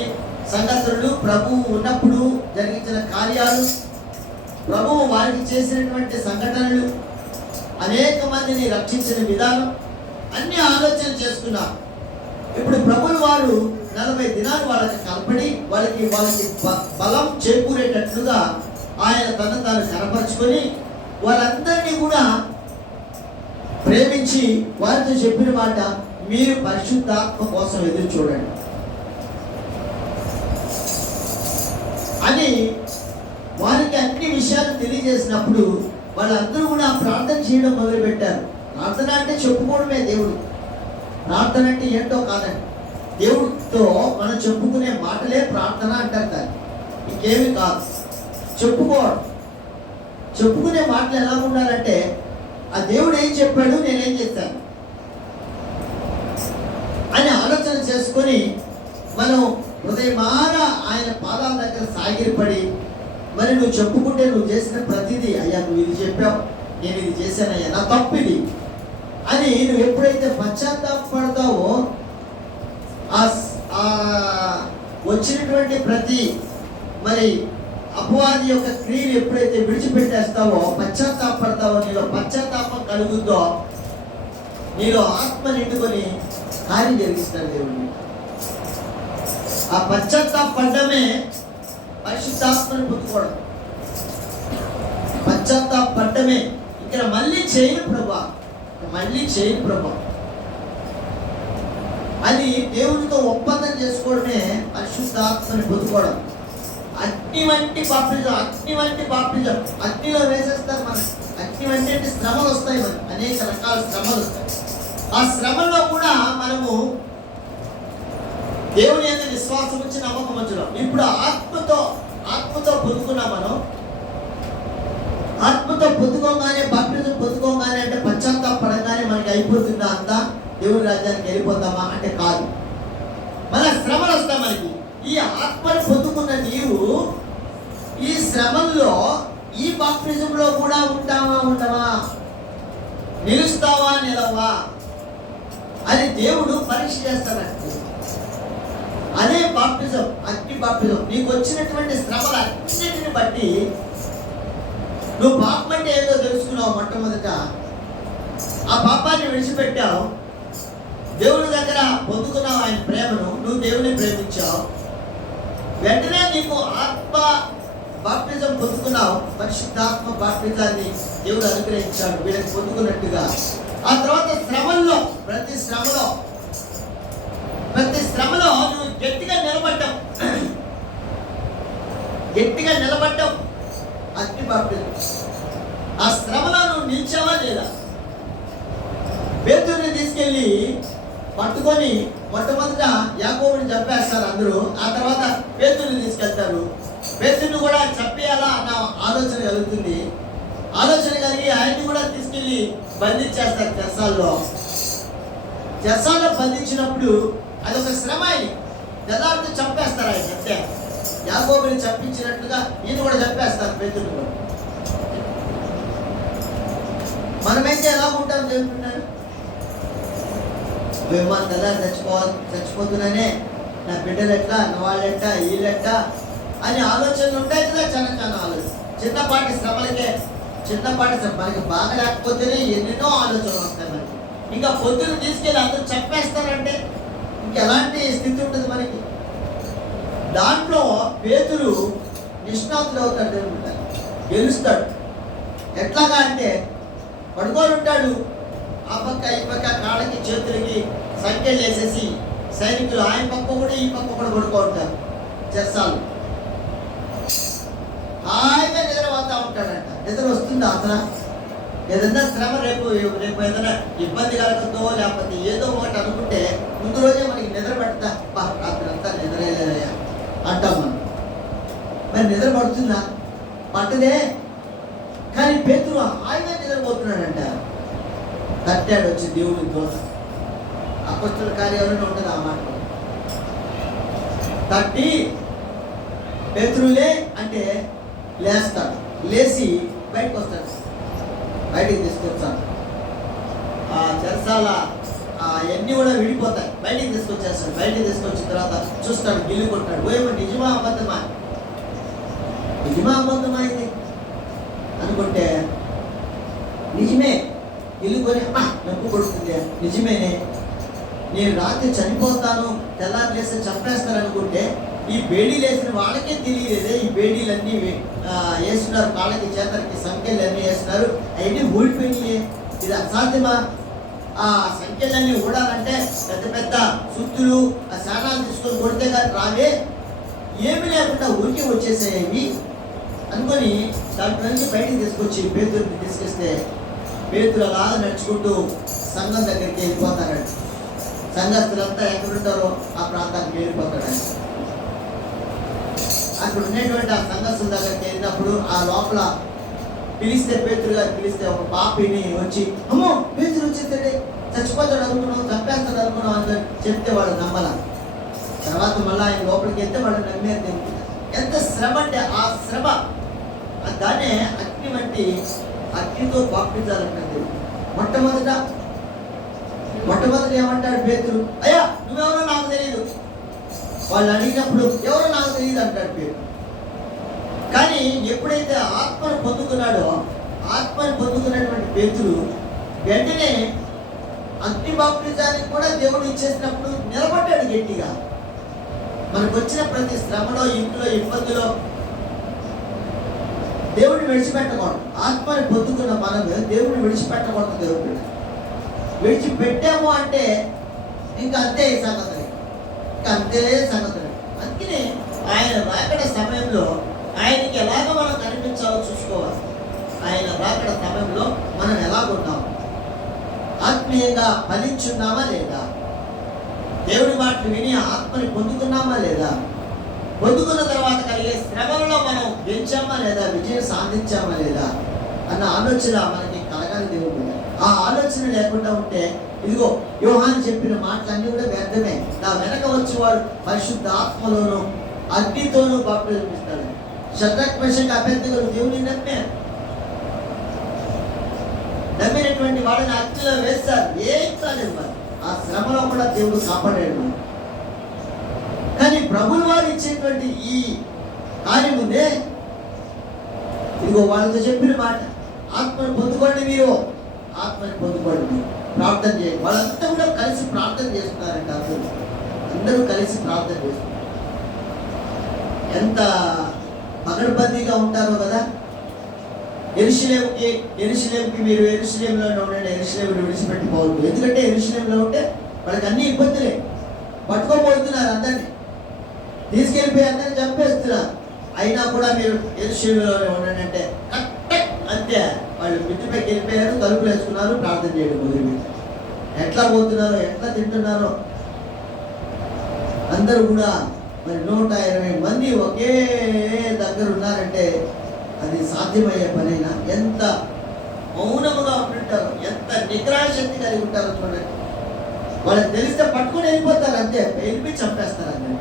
సంగతులు, ప్రభువు ఉన్నప్పుడు జరిగించిన కార్యాలు, ప్రభువు వారికి చేసినటువంటి సంఘటనలు, అనేక మందిని రక్షించిన విధానం అన్ని ఆలోచన చేసుకున్నారు. ఇప్పుడు ప్రభువు వారు 40 దినాలు వాళ్ళకి కనపడి వాళ్ళకి బలం చేకూరేటట్లుగా ఆయన తను తాను కనపరుచుకొని వాళ్ళందరినీ కూడా ప్రేమించి వారితో చెప్పిన మాట, మీరు పరిశుద్ధాత్మ కోసం ఎదురు చూడండి అని వారికి అన్ని విషయాలు తెలియజేసినప్పుడు వాళ్ళందరూ కూడా ప్రార్థన చేయడం మొదలుపెట్టారు. ప్రార్థన అంటే చెప్పుకోవడమే దేవుడు. ప్రార్థన అంటే ఏంటో కాదండి, దేవుడితో మనం చెప్పుకునే మాటలే ప్రార్థన అంటారు. కానీ ఇంకేమీ కాదు. చెప్పుకోవడం, చెప్పుకునే మాటలు ఎలా ఉండాలంటే, ఆ దేవుడు ఏం చెప్పాడు, నేనేం చేశాను అని ఆలోచన చేసుకొని మనం హృదయమాన ఆయన పాదాల దగ్గర సాగిరిపడి, మరి నువ్వు చెప్పుకుంటే నువ్వు చేసిన ప్రతిదీ, అయ్యా నువ్వు ఇది చెప్పావు, నేను ఇది చేశానయ్యా, నా తప్పు ఇది అని నువ్వు ఎప్పుడైతే పశ్చాత్తాపడతావో, వచ్చినటువంటి ప్రతి మరి అపవాది యొక్క క్రియలు ఎప్పుడైతే విడిచిపెట్టేస్తావో, పశ్చాత్తాపడతావో, నీలో పశ్చాత్తాపం కలుగుద్దో, నీలో ఆత్మ నిండుకొని కార్యం జరిగిస్తాడు దేవుడు. ఆ పశ్చాత్తాపడమే పరిశుద్ధాత్మని పొందుకోవడం. పశ్చాత్తాపడమే ఇక్కడ మళ్ళీ చేయను ప్రభా, మళ్ళీ చేయను ప్రభా అది దేవునితో ఒప్పందం చేసుకోవడమే పరిశుద్ధాత్మని పొందుకోవడం. అగ్ని వంటి బాప్టిజం, అగ్ని వంటి బాప్టిజం, అగ్నిలో వేసేస్తారు మనకి. అగ్ని వంటి శ్రమలు వస్తాయి, మనకి అనేక రకాల శ్రమలు వస్తాయి. ఆ శ్రమల్లో కూడా మనము దేవుని యొక్క విశ్వాసం వచ్చి నమ్మకం వచ్చున్నాం. ఇప్పుడు ఆత్మతో పొందుకున్నాం. మనం ఆత్మతో పొందుకోగానే, బాప్టిజం పొందుకోగానే అంటే పశ్చాత్తాపడంగానే మనకి అయిపోతుందా అంతా, దేవుని రాజ్యానికి వెళ్ళిపోతామా అంటే కాదు. మళ్ళీ శ్రమలు వస్తాయి మనకి. ఈ ఆత్మను పొందుకున్న నీవు ఈ శ్రమల్లో, ఈ బాప్టిజంలో కూడా ఉంటావా ఉండవా, నిలుస్తావా నిలవా అని దేవుడు పరీక్ష చేస్తాడంటే, అదే బాప్టిజం, అగ్ని బాప్టిజం. నీకు వచ్చినటువంటి శ్రమలు అన్నిటిని బట్టి నువ్వు పాపం అంటే ఏదో తెలుసుకున్నావు. మొట్టమొదట ఆ పాపాన్ని విడిచిపెట్టావు, దేవుని దగ్గర పొందుకున్నావు ఆయన ప్రేమను, నువ్వు దేవుని ప్రేమించావు. వెంటనే నీకు ఆత్మ బాప్టిజం పొందుకున్నావు, పరిశుద్ధాత్మ బాప్టిజాన్ని దేవుడు అనుగ్రహించాడు వీళ్ళకి పొందుకున్నట్టుగా. ఆ తర్వాత శ్రమల్లో, ప్రతి శ్రమలో నువ్వు గట్టిగా నిలబడ్డావు అగ్ని బాప్టిజం. ఆ శ్రమలో నువ్వు నిలిచావా లేదా? పేతురుని తీసుకెళ్ళి పట్టుకొని మొట్టమొదట యాకోబుని చంపేస్తారు అందరూ. ఆ తర్వాత పేతురుని తీసుకెళ్తారు. పేతురుని కూడా చంపేయాలా అన్న ఆలోచన కలుగుతుంది. ఆలోచన కలిగి ఆయన్ని కూడా తీసుకెళ్ళి బంధించేస్తారు చెరసాల్లో బంధించినప్పుడు అదొక శ్రమ. యథార్థ చంపేస్తారు ఆయన. అంటే యాకోబుని చంపించినట్లుగా ఈయన కూడా చంపేస్తారు పేతురుని కూడా. మనమైతే ఎలా ఉంటాం చెప్తున్నారు, విమానం కదా చచ్చిపోతున్నానే, నా బిడ్డలు ఎట్లా, నా వాళ్ళెట్ట, వీళ్ళెట్ట అని ఆలోచనలు ఉంటాయి కదా. చాలా ఆలోచన. చిన్నపాటి శ్రమలకే, మనకి బాగా లేకపోతేనే ఎన్నెన్నో ఆలోచనలు వస్తాయి మనకి. ఇంకా పొద్దున తీసుకెళ్ళి అందరూ చెప్పేస్తారంటే ఇంకెలాంటి స్థితి ఉంటుంది మనకి. దాంట్లో పేతురు నిష్ణాతులు అవుతాడు, దేవుడు గెలుస్తాడు. ఎట్లాగా అంటే పడుకొని ఉంటాడు, ఆ పక్క ఈ పక్క కాళ్ళకి చేతులకి సంఖ్యలు వేసేసి సైనికులు ఆయన పక్క కూడా ఈ పక్క కూడా పడుకుంటారు. చెరసాలు హాయిగా నిద్రపోతా ఉంటాడంట. నిద్ర వస్తుందా అతను? ఏదన్నా శ్రమ రేపు ఏదైనా ఇబ్బంది కలగదో లేకపోతే ఏదో ఒకటి అనుకుంటే ముందు రోజే మనకి నిద్ర పడతా, రాత్రి అంతా నిద్రలేదయ్యా అంటాం మనం. మరి నిద్ర పడుతుందా? పట్టదే. కానీ పేతురు హాయిగా నిద్రపోతున్నాడంట. తట్టాడు వచ్చి దేవుని దోష. అపొస్తలుల కార్యాలలోనే ఉంటుంది ఆ మాట. తట్టి పేతురులే అంటే లేస్తాడు. లేచి బయటకు వస్తాడు. బయటికి తీసుకొచ్చాను. ఆ చెరసాల అవన్నీ కూడా విడిపోతాయి. బయటికి తీసుకొచ్చేస్తాడు. బయటికి తీసుకొచ్చిన తర్వాత చూస్తాడు, గిల్లు కొట్టాడు. ఓయేమో నిజమా అబద్ధమా? నిజమా అబద్ధమా ఇది అనుకుంటే నిజమే. ఇల్లుకొని నొప్పు కొడుతుంది, నిజమేనే, నేను రాత్రి చనిపోతాను, తెల్లారి లేస్తే చంపేస్తారనుకుంటే ఈ బేడీలు వేసిన వాళ్ళకే తెలియలేదే. ఈ బేడీలన్నీ వేస్తున్నారు, కాళ్ళకి చేతలకి సంఖ్యలు అన్నీ వేస్తున్నారు, అవన్నీ ఊడిపోయినాయి. ఇది అసాధ్యమా? ఆ సంఖ్యలన్నీ ఊడాలంటే పెద్ద పెద్ద సుత్తులు, ఆ శానాలు తీసుకొని కొడితే కానీ రావే, ఏమి లేకుండా ఉరికి వచ్చేసేవి అనుకొని దాంట్లో నుంచి బయటికి తీసుకొచ్చి పేతురుని తీసుకొస్తే పేతురు అలా నడుచుకుంటూ సంఘం దగ్గరికి వెళ్ళిపోతారండి. సంఘస్థులంతా ఎక్కడుంటారో ఆ ప్రాంతానికి వెళ్ళిపోతాడు. అక్కడ ఉన్నటువంటి ఆ సంఘస్థుల దగ్గరికి వెళ్ళినప్పుడు ఆ లోపల పిలిస్తే, పేతురు గారు పిలిస్తే ఒక పాపిని వచ్చి, అమ్మో పేతురు వచ్చేసరి చచ్చిపోతాడు అనుకున్నావు, చంపేస్తాడు అనుకున్నావు అని చెప్తే వాడు నమ్మల. తర్వాత మళ్ళీ ఆయన లోపలికి వెళ్తే వాళ్ళు నమ్మారు దేవుడు. ఎంత శ్రమ అంటే ఆ శ్రమ దాన్నే అగ్ని వంటి అగ్నితో బాప్టిజాలంటే మొట్టమొదట ఏమంటాడు పేతురు, అయ్యా నువ్వెవరో నాకు తెలియదు. వాళ్ళు అడిగినప్పుడు ఎవరో నాకు తెలియదు అంటాడు పేతురు. కానీ ఎప్పుడైతే ఆత్మను పొందుకున్నాడో ఆత్మను పొందుకున్నటువంటి పేతురు వెంటనే అగ్ని బాప్టిజానికి కూడా దేవుడు ఇచ్చేసినప్పుడు నిలబడ్డాడు గట్టిగా. మనకు వచ్చిన ప్రతి శ్రమలో, ఇంట్లో ఇబ్బందిలో దేవుడిని విడిచిపెట్టకూడదు. ఆత్మని పొందుకున్న మనం దేవుడిని విడిచిపెట్టకూడదు. దేవుడు విడిచిపెట్టాము అంటే ఇంకా అంతే సంగతులు, అందుకనే ఆయన రాకడ సమయంలో ఆయనకి ఎలాగ మనం కనిపించాలో చూసుకోవాలి. ఆయన రాకడ సమయంలో మనం ఎలాగున్నాము, ఆత్మీయంగా ఫలించున్నామా లేదా, దేవుడి మాటలు విని ఆత్మని పొందుకున్నామా లేదా, పొందుకున్న తర్వాత కలిగే శ్రమలలో మనం గెలిచామా లేదా, విజయం సాధించామా లేదా అన్న ఆలోచన మనకి కలగాలి. దేవుడు ఆ ఆలోచన లేకుండా ఉంటే ఇదిగో యోహాను చెప్పిన మాటలన్నీ కూడా వ్యర్థమే. నా వెనక వచ్చేవాడు పరిశుద్ధ ఆత్మలోను అగ్నితోనూ బాప్టిజం ఇస్తాడు. షద్రక్ మేషక్ అబేద్నెగోలు దేవుని నమ్మినటువంటి వాడిని అగ్నిలో వేస్తారు. ఏం కాలేదు మరి, ఆ శ్రమలో కూడా దేవుడు కాపాడాడు. కానీ ప్రభువు వారు ఇచ్చేటువంటి ఈ కార్యం ఉందే, ఇదిగో వాళ్ళతో చెప్పిన మాట, ఆత్మను పొందుకోండి, మీరు ఆత్మని పొందుకోండి, ప్రార్థన చేయండి. వాళ్ళంతా కూడా కలిసి ప్రార్థన చేస్తున్నారంట. అందరూ కలిసి ప్రార్థన చేస్తున్నారు. ఎంత పగడ్బందీగా ఉంటారో కదా. యెరూషలేముకి మీరు యెరూషలేములోనే ఉండండి, యెరూషలేమును విడిచిపెట్టిపోవద్దు. ఎందుకంటే యెరూషలేములో ఉంటే వాళ్ళకి అన్ని ఇబ్బందులే, పట్టుకోబోతున్నారు, అందరినీ తీసుకెళ్ళిపోయి అందరినీ చంపేస్తున్నారు. అయినా కూడా మీరు యెరూషలేములోనే ఉండండి అంటే అంతే. వాళ్ళు మిద్దిపైకి వెళ్ళిపోయారు, తలుపులు వేసుకున్నారు, ప్రార్థన చేయడం మొదలుపెట్టారు. ఎట్లా పోతున్నారో, ఎట్లా తింటున్నారో అందరూ కూడా. మరి 120 మంది ఒకే దగ్గర ఉన్నారంటే అది సాధ్యమయ్యే పనైనా ఎంత మౌనముగా ఉంటుంటారో, ఎంత నిగ్రహశక్తి కలిగి ఉంటారో చూడండి. వాళ్ళకి తెలిస్తే పట్టుకొని వెళ్ళిపోతారు, అంతే, వెళ్ళి చంపేస్తారు. అందరినీ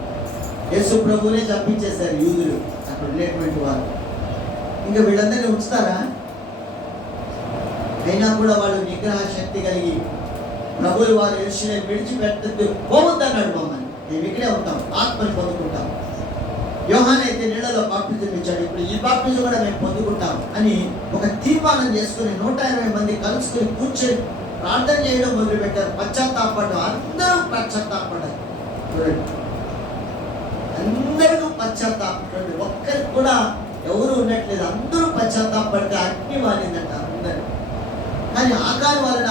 యేసు ప్రభువునే చంపించేశారు యూదులు, అక్కడ ఉండేటువంటి వారు. ఇంకా వీళ్ళందరినీ ఉంచుతారా? అయినా కూడా వాళ్ళు నిగ్రహ శక్తి కలిగి ప్రభువులు వారు యెరూషలేము విడిచిపెట్టద్దు, పోవద్దు అన్నాడు. మమ్మల్ని మేము ఇక్కడే ఉంటాం, ఆత్మని పొందుకుంటాం. యోహాను అయితే నీళ్ళలో బాప్టిజం ఇచ్చాడు, ఇప్పుడు ఈ బాప్టిజం కూడా మేము పొందుకుంటాం అని ఒక తీర్మానం చేసుకుని 120 మంది కలుసుకుని కూర్చొని ప్రార్థన చేయడం మొదలుపెట్టారు. పశ్చాత్తాపడ్డారు, అందరూ పశ్చాత్తాపడ్డారు. చూడండి, అందరూ పశ్చాత్తాపడండి, ఒక్కరికి కూడా ఎవరు ఉండట్లేదు, అందరూ పశ్చాత్తాపడితే అగ్ని వాలిందంట అందరూ. కానీ ఆకారం వలన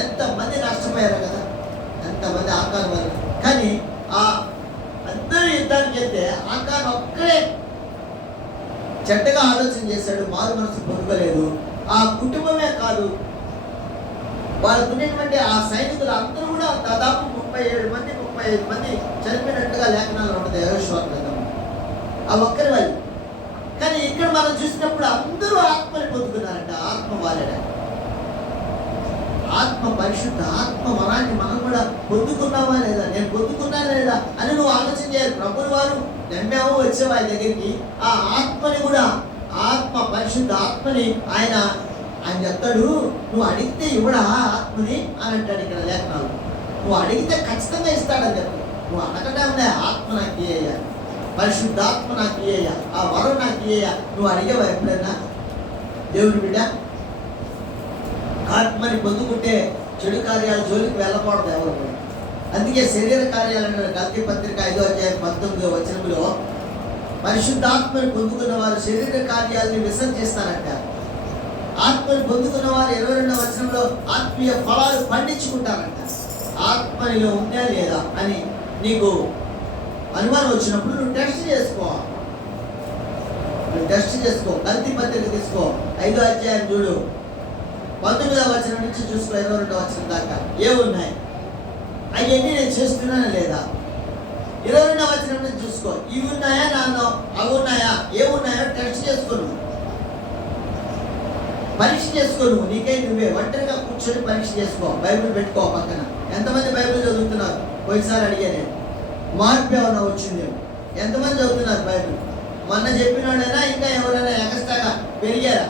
ఎంతమంది నష్టపోయారు కదా, ఎంతమంది ఆకారం వలన. కానీ ఆ అందరూ యుద్ధానికి వెళ్తే ఆకారం ఒక్కడే చెడ్డగా ఆలోచన చేశాడు, మారు మనసు పొందుకోలేదు. ఆ కుటుంబమే కాదు, వాళ్ళకు ఉన్నటువంటి ఆ సైనికులు అందరూ కూడా దాదాపు 37 మంది 35 మంది చనిపోయినట్టుగా లేఖనాలు ఉంటుంది యెహోషువ గ్రంథం. ఆ ఒక్కరి వాళ్ళు. కానీ ఇక్కడ మనం చూసినప్పుడు అందరూ ఆత్మని పొందుకున్నారంట. ఆత్మ వాలేడ, ఆత్మ పరిశుద్ధ ఆత్మ వరాన్ని మనం కూడా పొందుకున్నావా లేదా, నేను పొందుకున్నా లేదా అని నువ్వు ఆలోచన చేయాలి. ప్రభువు వారు నమ్మేవో వచ్చే వారి దగ్గరికి ఆ ఆత్మని కూడా, ఆత్మ పరిశుద్ధ ఆత్మని ఆయన చెప్తాడు, నువ్వు అడిగితే ఇవ్వడా ఆత్మని అని అంటాడు ఇక్కడ లేఖనాలు. నువ్వు అడిగితే ఖచ్చితంగా ఇస్తాడని చెప్తాడు. నువ్వు అడగడానే ఆత్మ నాకు ఇయ్యా, పరిశుద్ధాత్మ నాకు ఇయ్యా, ఆ వరం నాకు ఇయ్యా. నువ్వు అడిగేవా ఎప్పుడైనా? దేవుడి బిడ్డ, ఆత్మని పొందుకుంటే చెడు కార్యాల జోలికి వెళ్ళకూడదు ఎవరు కూడా. అందుకే శరీర కార్యాలను గల్తీ పత్రిక 5:19 పరిశుద్ధాత్మని పొందుకున్న వారు శరీర కార్యాలని విసర్జిస్తారంట. ఆత్మని పొందుకున్న వారు 22వ ఆత్మీయ ఫలాలు పండించుకుంటారంట. ఆత్మనిలో ఉందా లేదా అని నీకు అనుమానం వచ్చినప్పుడు నువ్వు టెస్ట్ చేసుకో. గల్తీ పత్రిక తీసుకో, 5వ అధ్యాయం చూడు, 19వ నుంచి చూసుకో, 22వ దాకా ఏమున్నాయి అవన్నీ నేను చేస్తున్నానా లేదా. 22వ నుంచి చూసుకో, ఇవి ఉన్నాయా నాలో, అవి ఉన్నాయా, ఏమున్నాయో టెస్ట్ చేసుకోను, పరీక్ష చేసుకోను. నీకై నువ్వే ఒంటరిగా కూర్చొని పరీక్ష చేసుకో. బైబిల్ పెట్టుకో పక్కన. ఎంతమంది బైబిల్ చదువుతున్నారు? పోయినసారి అడిగా నేను, మార్పు ఏమైనా వచ్చిందేమో. ఎంతమంది చదువుతున్నారు బైబిల్? మొన్న చెప్పిన వాళ్ళైనా ఇంకా ఎవరైనా ఎక్స్ట్రాగా పెరిగారా?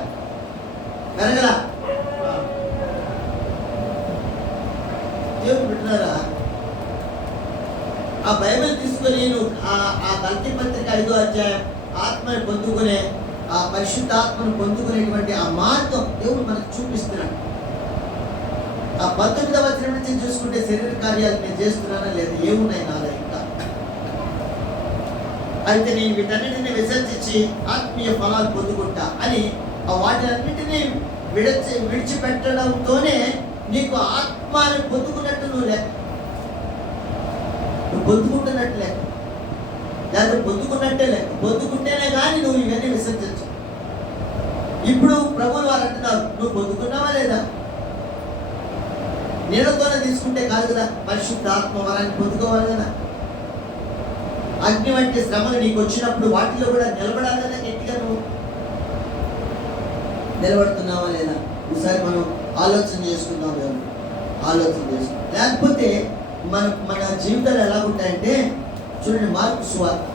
పెరగరా? దేవుడు పెట్టినారా? ఆ బైబిల్ తీసుకొని నువ్వు ఆ గల్తీ పత్రిక 5వ అధ్యాయం ఆత్మని పొందుకునే, ఆ పరిశుద్ధాత్మను పొందుకునేటువంటి ఆ మార్గం దేవుడు మనకు చూపిస్తున్నాడు. ఆ 19వ వచనం నుంచి చూసుకుంటే శరీర కార్యాలు నేను చేస్తున్నానా లేదా, ఏమున్నాయి నాలో ఇంకా. అయితే నేను వీటన్నిటిని విసర్జించి ఆత్మీయ ఫలాలు పొందుకుంటా అని వాటినన్నిటినీ విడిచిపెట్టడంతోనే నీకు ఆత్మని పొందుకున్నట్టు నువ్వు పొందుకుంటున్నట్టు లేక, లేదా పొందుకున్నట్టే లేక, పొందుకుంటేనే కానీ నువ్వు ఇవన్నీ విసర్జించు. ఇప్పుడు ప్రభువులు వారు అంటున్నారు, నువ్వు పొందుకున్నావా లేదా? నీళ్ళతోనే తీసుకుంటే కాదు కదా, పరిశుద్ధ ఆత్మ వరాన్ని పొందుకోవాలి కదా. అగ్ని వంటి శ్రమలు నీకు వచ్చినప్పుడు వాటిలో కూడా నిలబడాలి కదా. గట్టిగా నువ్వు నిలబడుతున్నావా లేదా? ఒకసారి మనం ఆలోచన చేసుకుందాం. ఆలోచన చేసుకుందాం. లేకపోతే మన జీవితాలు ఎలా ఉంటాయంటే చూడండి, మార్కు సువార్త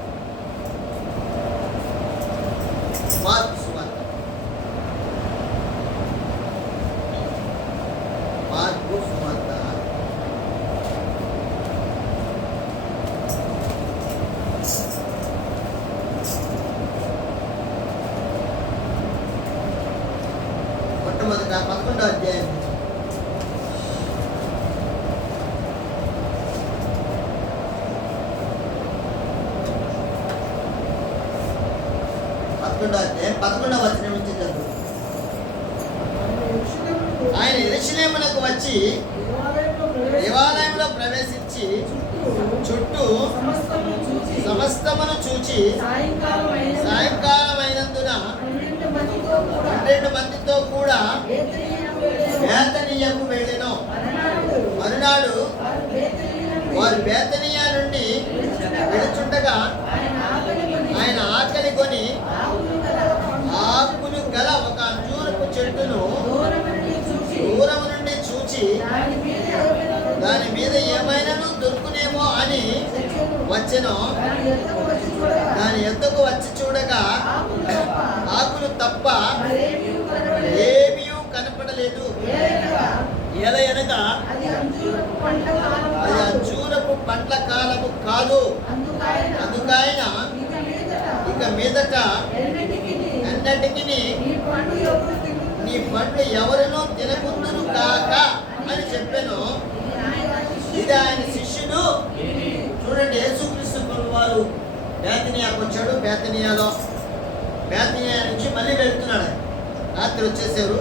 మొట్టమొదట 11వ అధ్యాయం 11వ వచనం నుంచి చదువు. ఆయన యెరూషలేమునకు వచ్చి దేవాలయంలో ప్రవేశించి చుట్టూ సమస్తమును చూచి సాయంకాలం అయినందున 12 మందితో కూడా బేతనీయకు వెళ్ళెను. మరునాడు వారు బేతనీయ నుండి వెళుచుండగా ఆయన ఆకలి కొని ఆకులు గల ఒక అంజూరపు చెట్టును దూరం నుండి చూచి దాని మీద ఏమైనాను దొరుకునేమో అని వచ్చెను. దాని ఎద్దకు వచ్చి చూడగా ఆకులు తప్ప ఏమీ కనపడలేదు. ఎలయనగా అది అంజూరపు పండ్ల కాలము కాదు. అందుకైన ఇక మీదట అన్నిటికీ నీ పండ్లు ఎవరినో తినకుందురు కాక అని చెప్పాను. ఇది ఆయన శిష్యుడు. చూడండి, యేసుక్రీస్తు వారు బేతనియాకు వచ్చాడు. బేతనియా నుంచి మళ్ళీ వెళుతున్నాడు. రాత్రి వచ్చేసారు.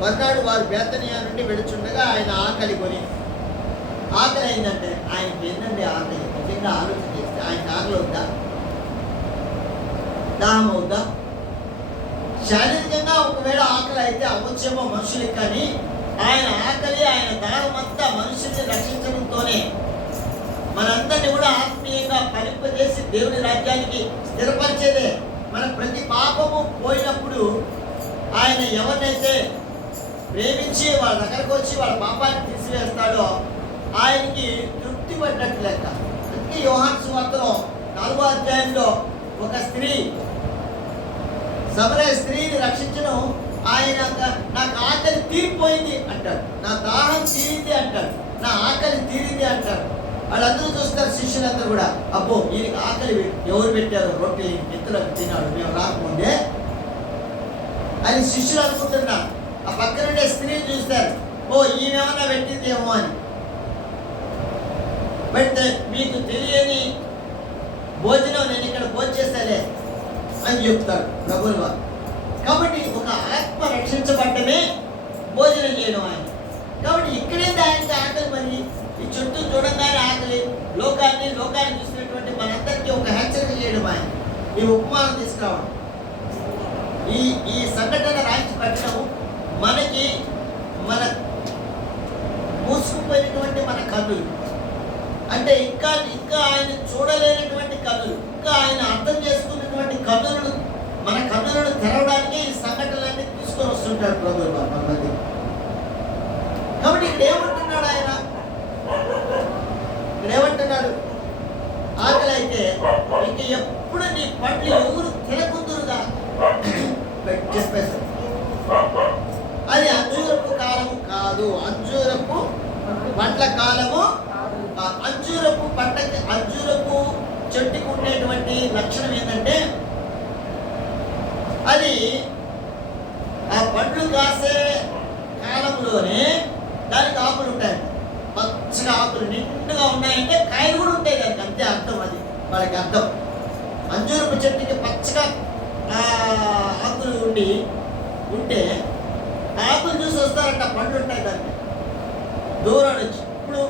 మర్నాడు వారు బేతనియా నుండి వెళుచుండగా ఆయన ఆకలి కొని, ఆకలి అయిందంటే ఆయనకి ఏంటంటే ఆకలి, ముఖ్యంగా ఆలోచన చేస్తే ఆయనకి ఆకలి అవుద్దా, దాహం అవుద్దా? శారీరకంగా ఒకవేళ ఆకలి అయితే అవ్వచ్చేమో మనుషులకి, కానీ ఆయన ఆకలి, ఆయన దాహం అంతా మనుషుల్ని రక్షించడంతోనే మనందరినీ కూడా ఆత్మీయంగా ఫలింపజేసి దేవుని రాజ్యానికి స్థిరపరిచేదే. మన ప్రతి పాపము పోయినప్పుడు ఆయన ఎవరినైతే ప్రేమించి వాళ్ళ దగ్గరకు వచ్చి వాళ్ళ పాపాన్ని తీసివేస్తాడో ఆయనకి తృప్తి పడ్డట్టు లెక్క. అందుకే యోహాను సువార్తలో 4వ అధ్యాయంలో ఒక స్త్రీ, సమరయ స్త్రీని రక్షించడం, ఆయన నాకు ఆకలి తీరిపోయింది అంటాడు, నా దాహం తీరింది అంటాడు, నా ఆకలి తీరింది అంటాడు. వాళ్ళందరూ చూస్తారు, శిష్యులందరూ కూడా, అబ్బో ఈయనకి ఆకలి ఎవరు పెట్టారు, రొట్టెలు ఇతరులకు తిన్నాడు మేము రాకముందే అని శిష్యులు అనుకుంటున్నారు. ఆ పక్కనుండే స్త్రీని చూస్తారు, ఓ ఈయనేమన్నా పెట్టిందేమో అని. బట్ మీకు తెలియని భోజనం నేను ఇక్కడ భోంచేస్తాలే అని చెప్తాడు ప్రభువుల వారు. కాబట్టి ఒక ఆత్మ రక్షించబడ్డమే భోజనం చేయడం ఆయన. కాబట్టి ఇక్కడేంది ఆయనకి ఆకలి? మరి ఈ చుట్టూ చూడంగానే ఆకలి, లోకాన్ని చూసినటువంటి మనందరికీ ఒక హెచ్చరిక చేయడం ఆయన, ఈ ఉపమానం తీసుకురావడం, ఈ సంఘటన రాయించి పెట్టడం మనకి, మన మూసుకుపోయినటువంటి మన కన్నులు, అంటే ఇంకా ఆయన చూడలేనటువంటి కన్నులు, ఇంకా ఆయన అర్థం చేసుకున్నటువంటి కన్నులను, మన కన్నులను తెరవడానికి ఈ సంఘటనలన్నీ తీసుకొని వస్తుంటాడు ప్రభువు మన మధ్య. కాబట్టి ఇక్కడ ఏమంటున్నాడు ఆయన? ఇక్కడ ఏమంటున్నాడు? అంటే ఇంక ఎప్పుడు నీ పండ్లు ఎవరు తినకుందురుగా చెప్పేశారు. అది అంజూరపు కాలము కాదు, అంజూరపు పండ్ల కాలము. అంజూరపు చెట్టుకు ఉండేటువంటి లక్షణం ఏంటంటే అది ఆ పండ్లు కాసే కాలంలోనే దానికి ఆకులు ఉంటాయి. పచ్చగా ఆకులు నిండుగా ఉన్నాయంటే కాయలు కూడా ఉంటాయి దానికి, అంతే అర్థం. అది వాళ్ళకి అర్థం. అంజూరపు చెట్టుకి పచ్చగా ఆకులు ఉంటే ఆకులు చూసి వస్తారంట, పండ్లు ఉంటాయి దానికి దూరం నుంచి. ఇప్పుడు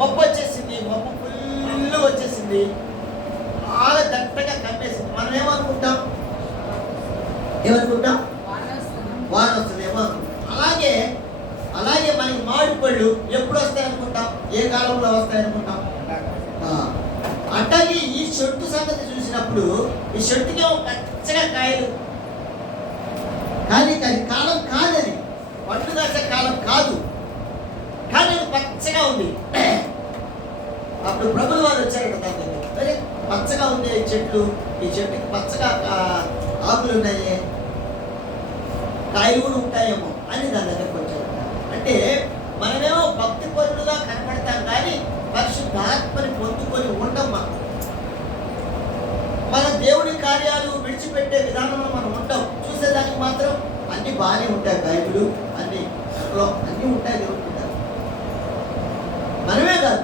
మొప్ప వచ్చేసింది, మొప్ప ఫుల్గా వచ్చేసింది, బాగా దట్టగా కట్టేసింది. మనం ఏమనుకుంటాం వాన వస్తుందేమో. అలాగే మనకి మామిడి పళ్ళు ఎప్పుడు వస్తాయి అనుకుంటాం, ఏ కాలంలో వస్తాయి అనుకుంటాం. అట్లాగే ఈ చెట్టు సంగతి చూసినప్పుడు ఈ చెట్టుకేమో పచ్చగా కాయలు, కానీ కాలం కాదని, పండ్లు కాసే కాలం కాదు, కానీ అది పచ్చగా ఉంది. అప్పుడు ప్రభులు వారు వచ్చారు కదా, అరే పచ్చగా ఉంది ఈ చెట్టుకి పచ్చగా ఆకులు ఉన్నాయి, కాయలు కూడా ఉంటాయేమో అని దాని దగ్గరకు వచ్చారు. అంటే మనమేమో భక్తి పరులుగా కనపడతాం, కానీ పరిశుద్ధాత్మని పొందుకొని ఉండమ్మా. మన దేవుడి కార్యాలు విడిచిపెట్టే విధానంలో మనం ఉంటాం. చూసేదానికి మాత్రం అన్ని బాగానే ఉంటాయి, బైబిల్ అన్ని ఉంటాయి, జరుగుతుంటారు. మనమే కాదు,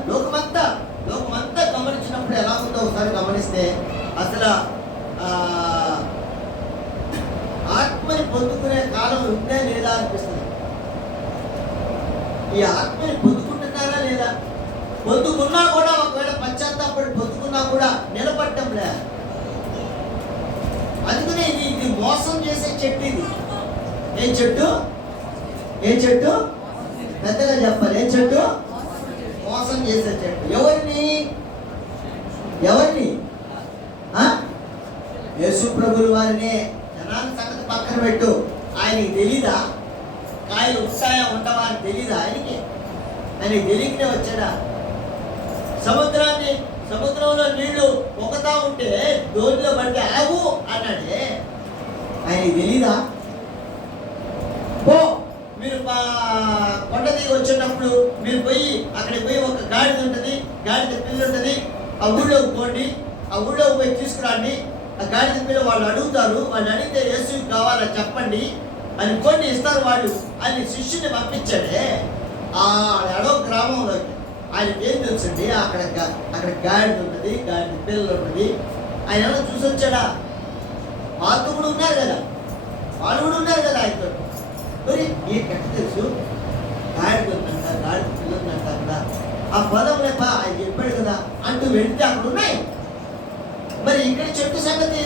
లోకమంతా గమనించినప్పుడు ఎలా ఉందో ఒకసారి గమనిస్తే అసలు ఆత్మని పొందుకునే కాలం ఉందా లేదా అనిపిస్తుంది. ఈ ఆత్మని పొందుకుంటున్నారా లేదా? పొందుకున్నా కూడా ఒకవేళ పశ్చాత్తాపడి పొందుకున్నా కూడా నిలబడటం లే. అందుకనే ఇది మోసం చేసే చెట్టు. ఇది ఏం చెట్టు పెద్దగా చెప్పాలి. ఏం చెట్టు? మోసం చేసే చెట్టు. ఎవరిని యేసు ప్రభుల వారినే. జనాల సంగతి పక్కన పెట్టు, ఆయనకి తెలీదా కాయలు ఉంటాయా ఉండవా అని? తెలీదా ఆయనకి తెలియకనే వచ్చాడా? సముద్రంలో నీళ్లు పొగతా ఉంటే దోణిలో పడితే ఆగు అన్నాడే, ఆయనకి తెలీదా? మీరు కొండ దిగి వచ్చేటప్పుడు మీరు అక్కడికి పోయి ఒక గాడిద ఉంటుంది, గాడిద పిల్ల ఉంటుంది, ఆ ఊళ్ళోకి పోండి, ఆ ఊళ్ళోకి పోయి తీసుకురండి. ఆ గాడిద పిల్ల వాళ్ళు అడుగుతారు, వాళ్ళు అడిగితే యేసు కావాలా చెప్పండి అని కొన్ని ఇస్తారు వాళ్ళు. ఆయన శిష్యుని పంపించాడే ఆ అడవ గ్రామంలోకి. ఆయనకి ఏం తెలుసండి, అక్కడ గాడిద ఉంటుంది, గాడిద పిల్లలు ఉంటుంది. ఆయన ఏమన్నా చూసి వచ్చాడా? వాళ్ళు కూడా ఉన్నారు కదా ఆయనతో. మరి నీకెట్ట తెలుసు గాడిద ఉందంట, గాడిద పిల్ల ఉందంట అక్కడ, ఆ పదం లేపా ఆయన చెప్పాడు కదా అంటూ వెళ్తే అక్కడ ఉన్నాయి. మరి ఇక్కడ చెట్టు సంగతి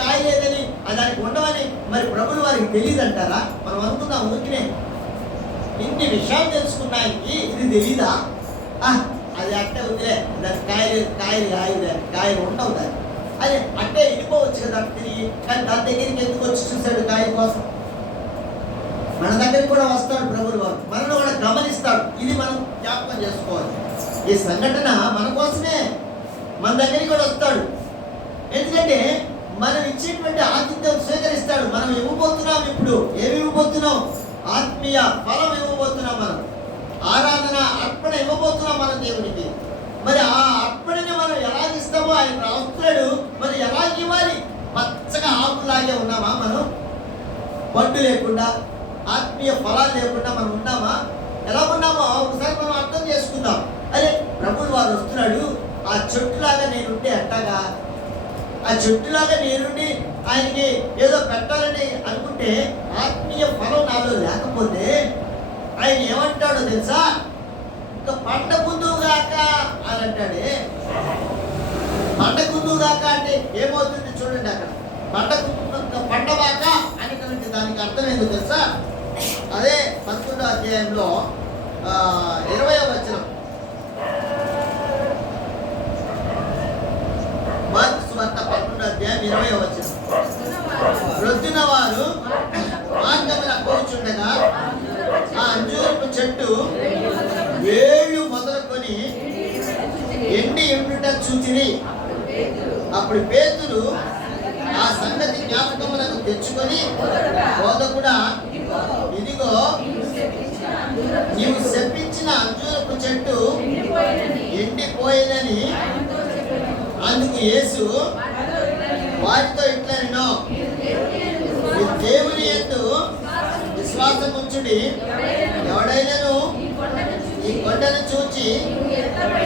కాయలేదని దానికి ఉండవని మరి ప్రభులు వారికి తెలియదంటారా? మనం అనుకుందాం ఊరికినే. ఇన్ని విషయాలు తెలుసుకున్నానికి ఇది తెలీదా? అది అట్టే వదిలే, దానికి కాయలు ఉండవు దాన్ని, అది అట్టే వెళ్ళిపోవచ్చు కదా తిరిగి. కానీ దాని దగ్గరికి ఎందుకు వచ్చి చూశాడు కాయ కోసం? మన దగ్గరికి కూడా వస్తాడు ప్రభులు వారు, మనల్ని కూడా గమనిస్తాడు. ఇది మనం జ్ఞాపకం చేసుకోవాలి. ఈ సంఘటన మన కోసమే, మన దగ్గరికి కూడా వస్తాడు. ఎందుకంటే మనం ఇచ్చేటువంటి ఆతిథ్యం స్వీకరిస్తాడు. మనం ఇవ్వబోతున్నాం. ఇప్పుడు ఏమి ఇవ్వబోతున్నాం? ఆత్మీయ ఫలం ఇవ్వబోతున్నాం. మనం ఆరాధన అర్పణ ఇవ్వబోతున్నాం మన దేవునికి. మరి ఆ అర్పణని మనం ఎలా ఇస్తామో ఆయన రాస్తున్నాడు. మరి ఎలా ఇవ్వాలి? పచ్చగా ఆకులాగే ఉన్నామా మనం? పట్టు లేకుండా, ఆత్మీయ ఫలాలు లేకుండా మనం ఉన్నామా? ఎలా ఉన్నామో ఒకసారి మనం అర్థం చేసుకుందాం. అరే ప్రభువు వారు వస్తున్నాడు, ఆ చెట్టులాగా నేనుంటే అట్టగా, ఆ చెట్టులాగా నేనుండి ఆయనకి ఏదో పెట్టాలని అనుకుంటే ఆత్మీయ ఫలం నాలో లేకపోతే ఆయన ఏమంటాడో తెలుసా? ఇంకా పండకుందుగాక అని అంటాడే. పండకుందుగాక అంటే ఏమవుతుంది చూడండి, అక్కడ పండవాక అనేటువంటి దానికి అర్థం ఏంటో తెలుసా? అదే 11వ అధ్యాయంలో 20వ వచనం. మార్కు సువార్త 11వ అధ్యాయం 20వ వచనం. రొద్దున వారు మార్గమున కూర్చుండగా ఆ అంజూరపు చెట్టు వేళ్ళు మొదలుకొని ఎండి ఎండుట చూచిరి. అప్పుడు పేతురు ఆ సంగతి జ్ఞాపకములకు తెచ్చుకొని, బోధకుడా, ఇదిగో నీవు శపించిన అంజూరపు చెట్టు ఎండిపోయినని. అందుకు యేసు వారితో ఇట్లనెను, దేవుని యందు విశ్వాసముంచుడి. ఎవడైనను ఈ కొండను చూచి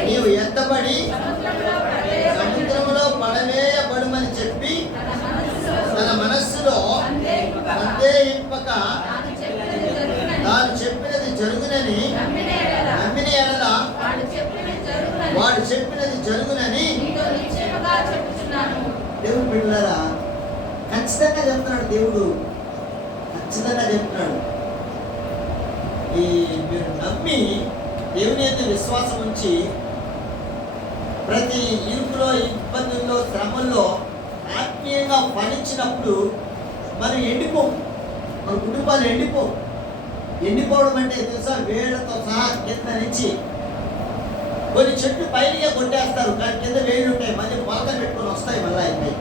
నీవు ఎత్తబడి సముద్రములో పడవేయబడుమని చెప్పి తన మనస్సులో సందేహింపక తాను చెప్పినది జరుగునని నమ్మిన ఎడల వాడు చెప్పినది జరుగునని. దేవుడు బిడ్డలారా, ఖచ్చితంగా చెప్తున్నాడు. దేవుడు ఖచ్చితంగా చెప్తున్నాడు. మీరు నమ్మి దేవుని యొక్క విశ్వాసం ఉంచి ప్రతి ఇరుకులో, ఇబ్బందుల్లో, శ్రమల్లో ఆత్మీయంగా ఫలించినప్పుడు మనం ఎండిపోం, మన కుటుంబాలు ఎండిపోం. ఎండిపోవడం అంటే తెలుసా, వేళ్లతో సహా కింద నుంచి కొన్ని చెట్లు పైన కొట్టేస్తారు, కానీ కింద వేళ్ళు ఉంటాయి, మళ్ళీ మొలకలు పెట్టుకొని వస్తాయి. మళ్ళీ అయిపోయి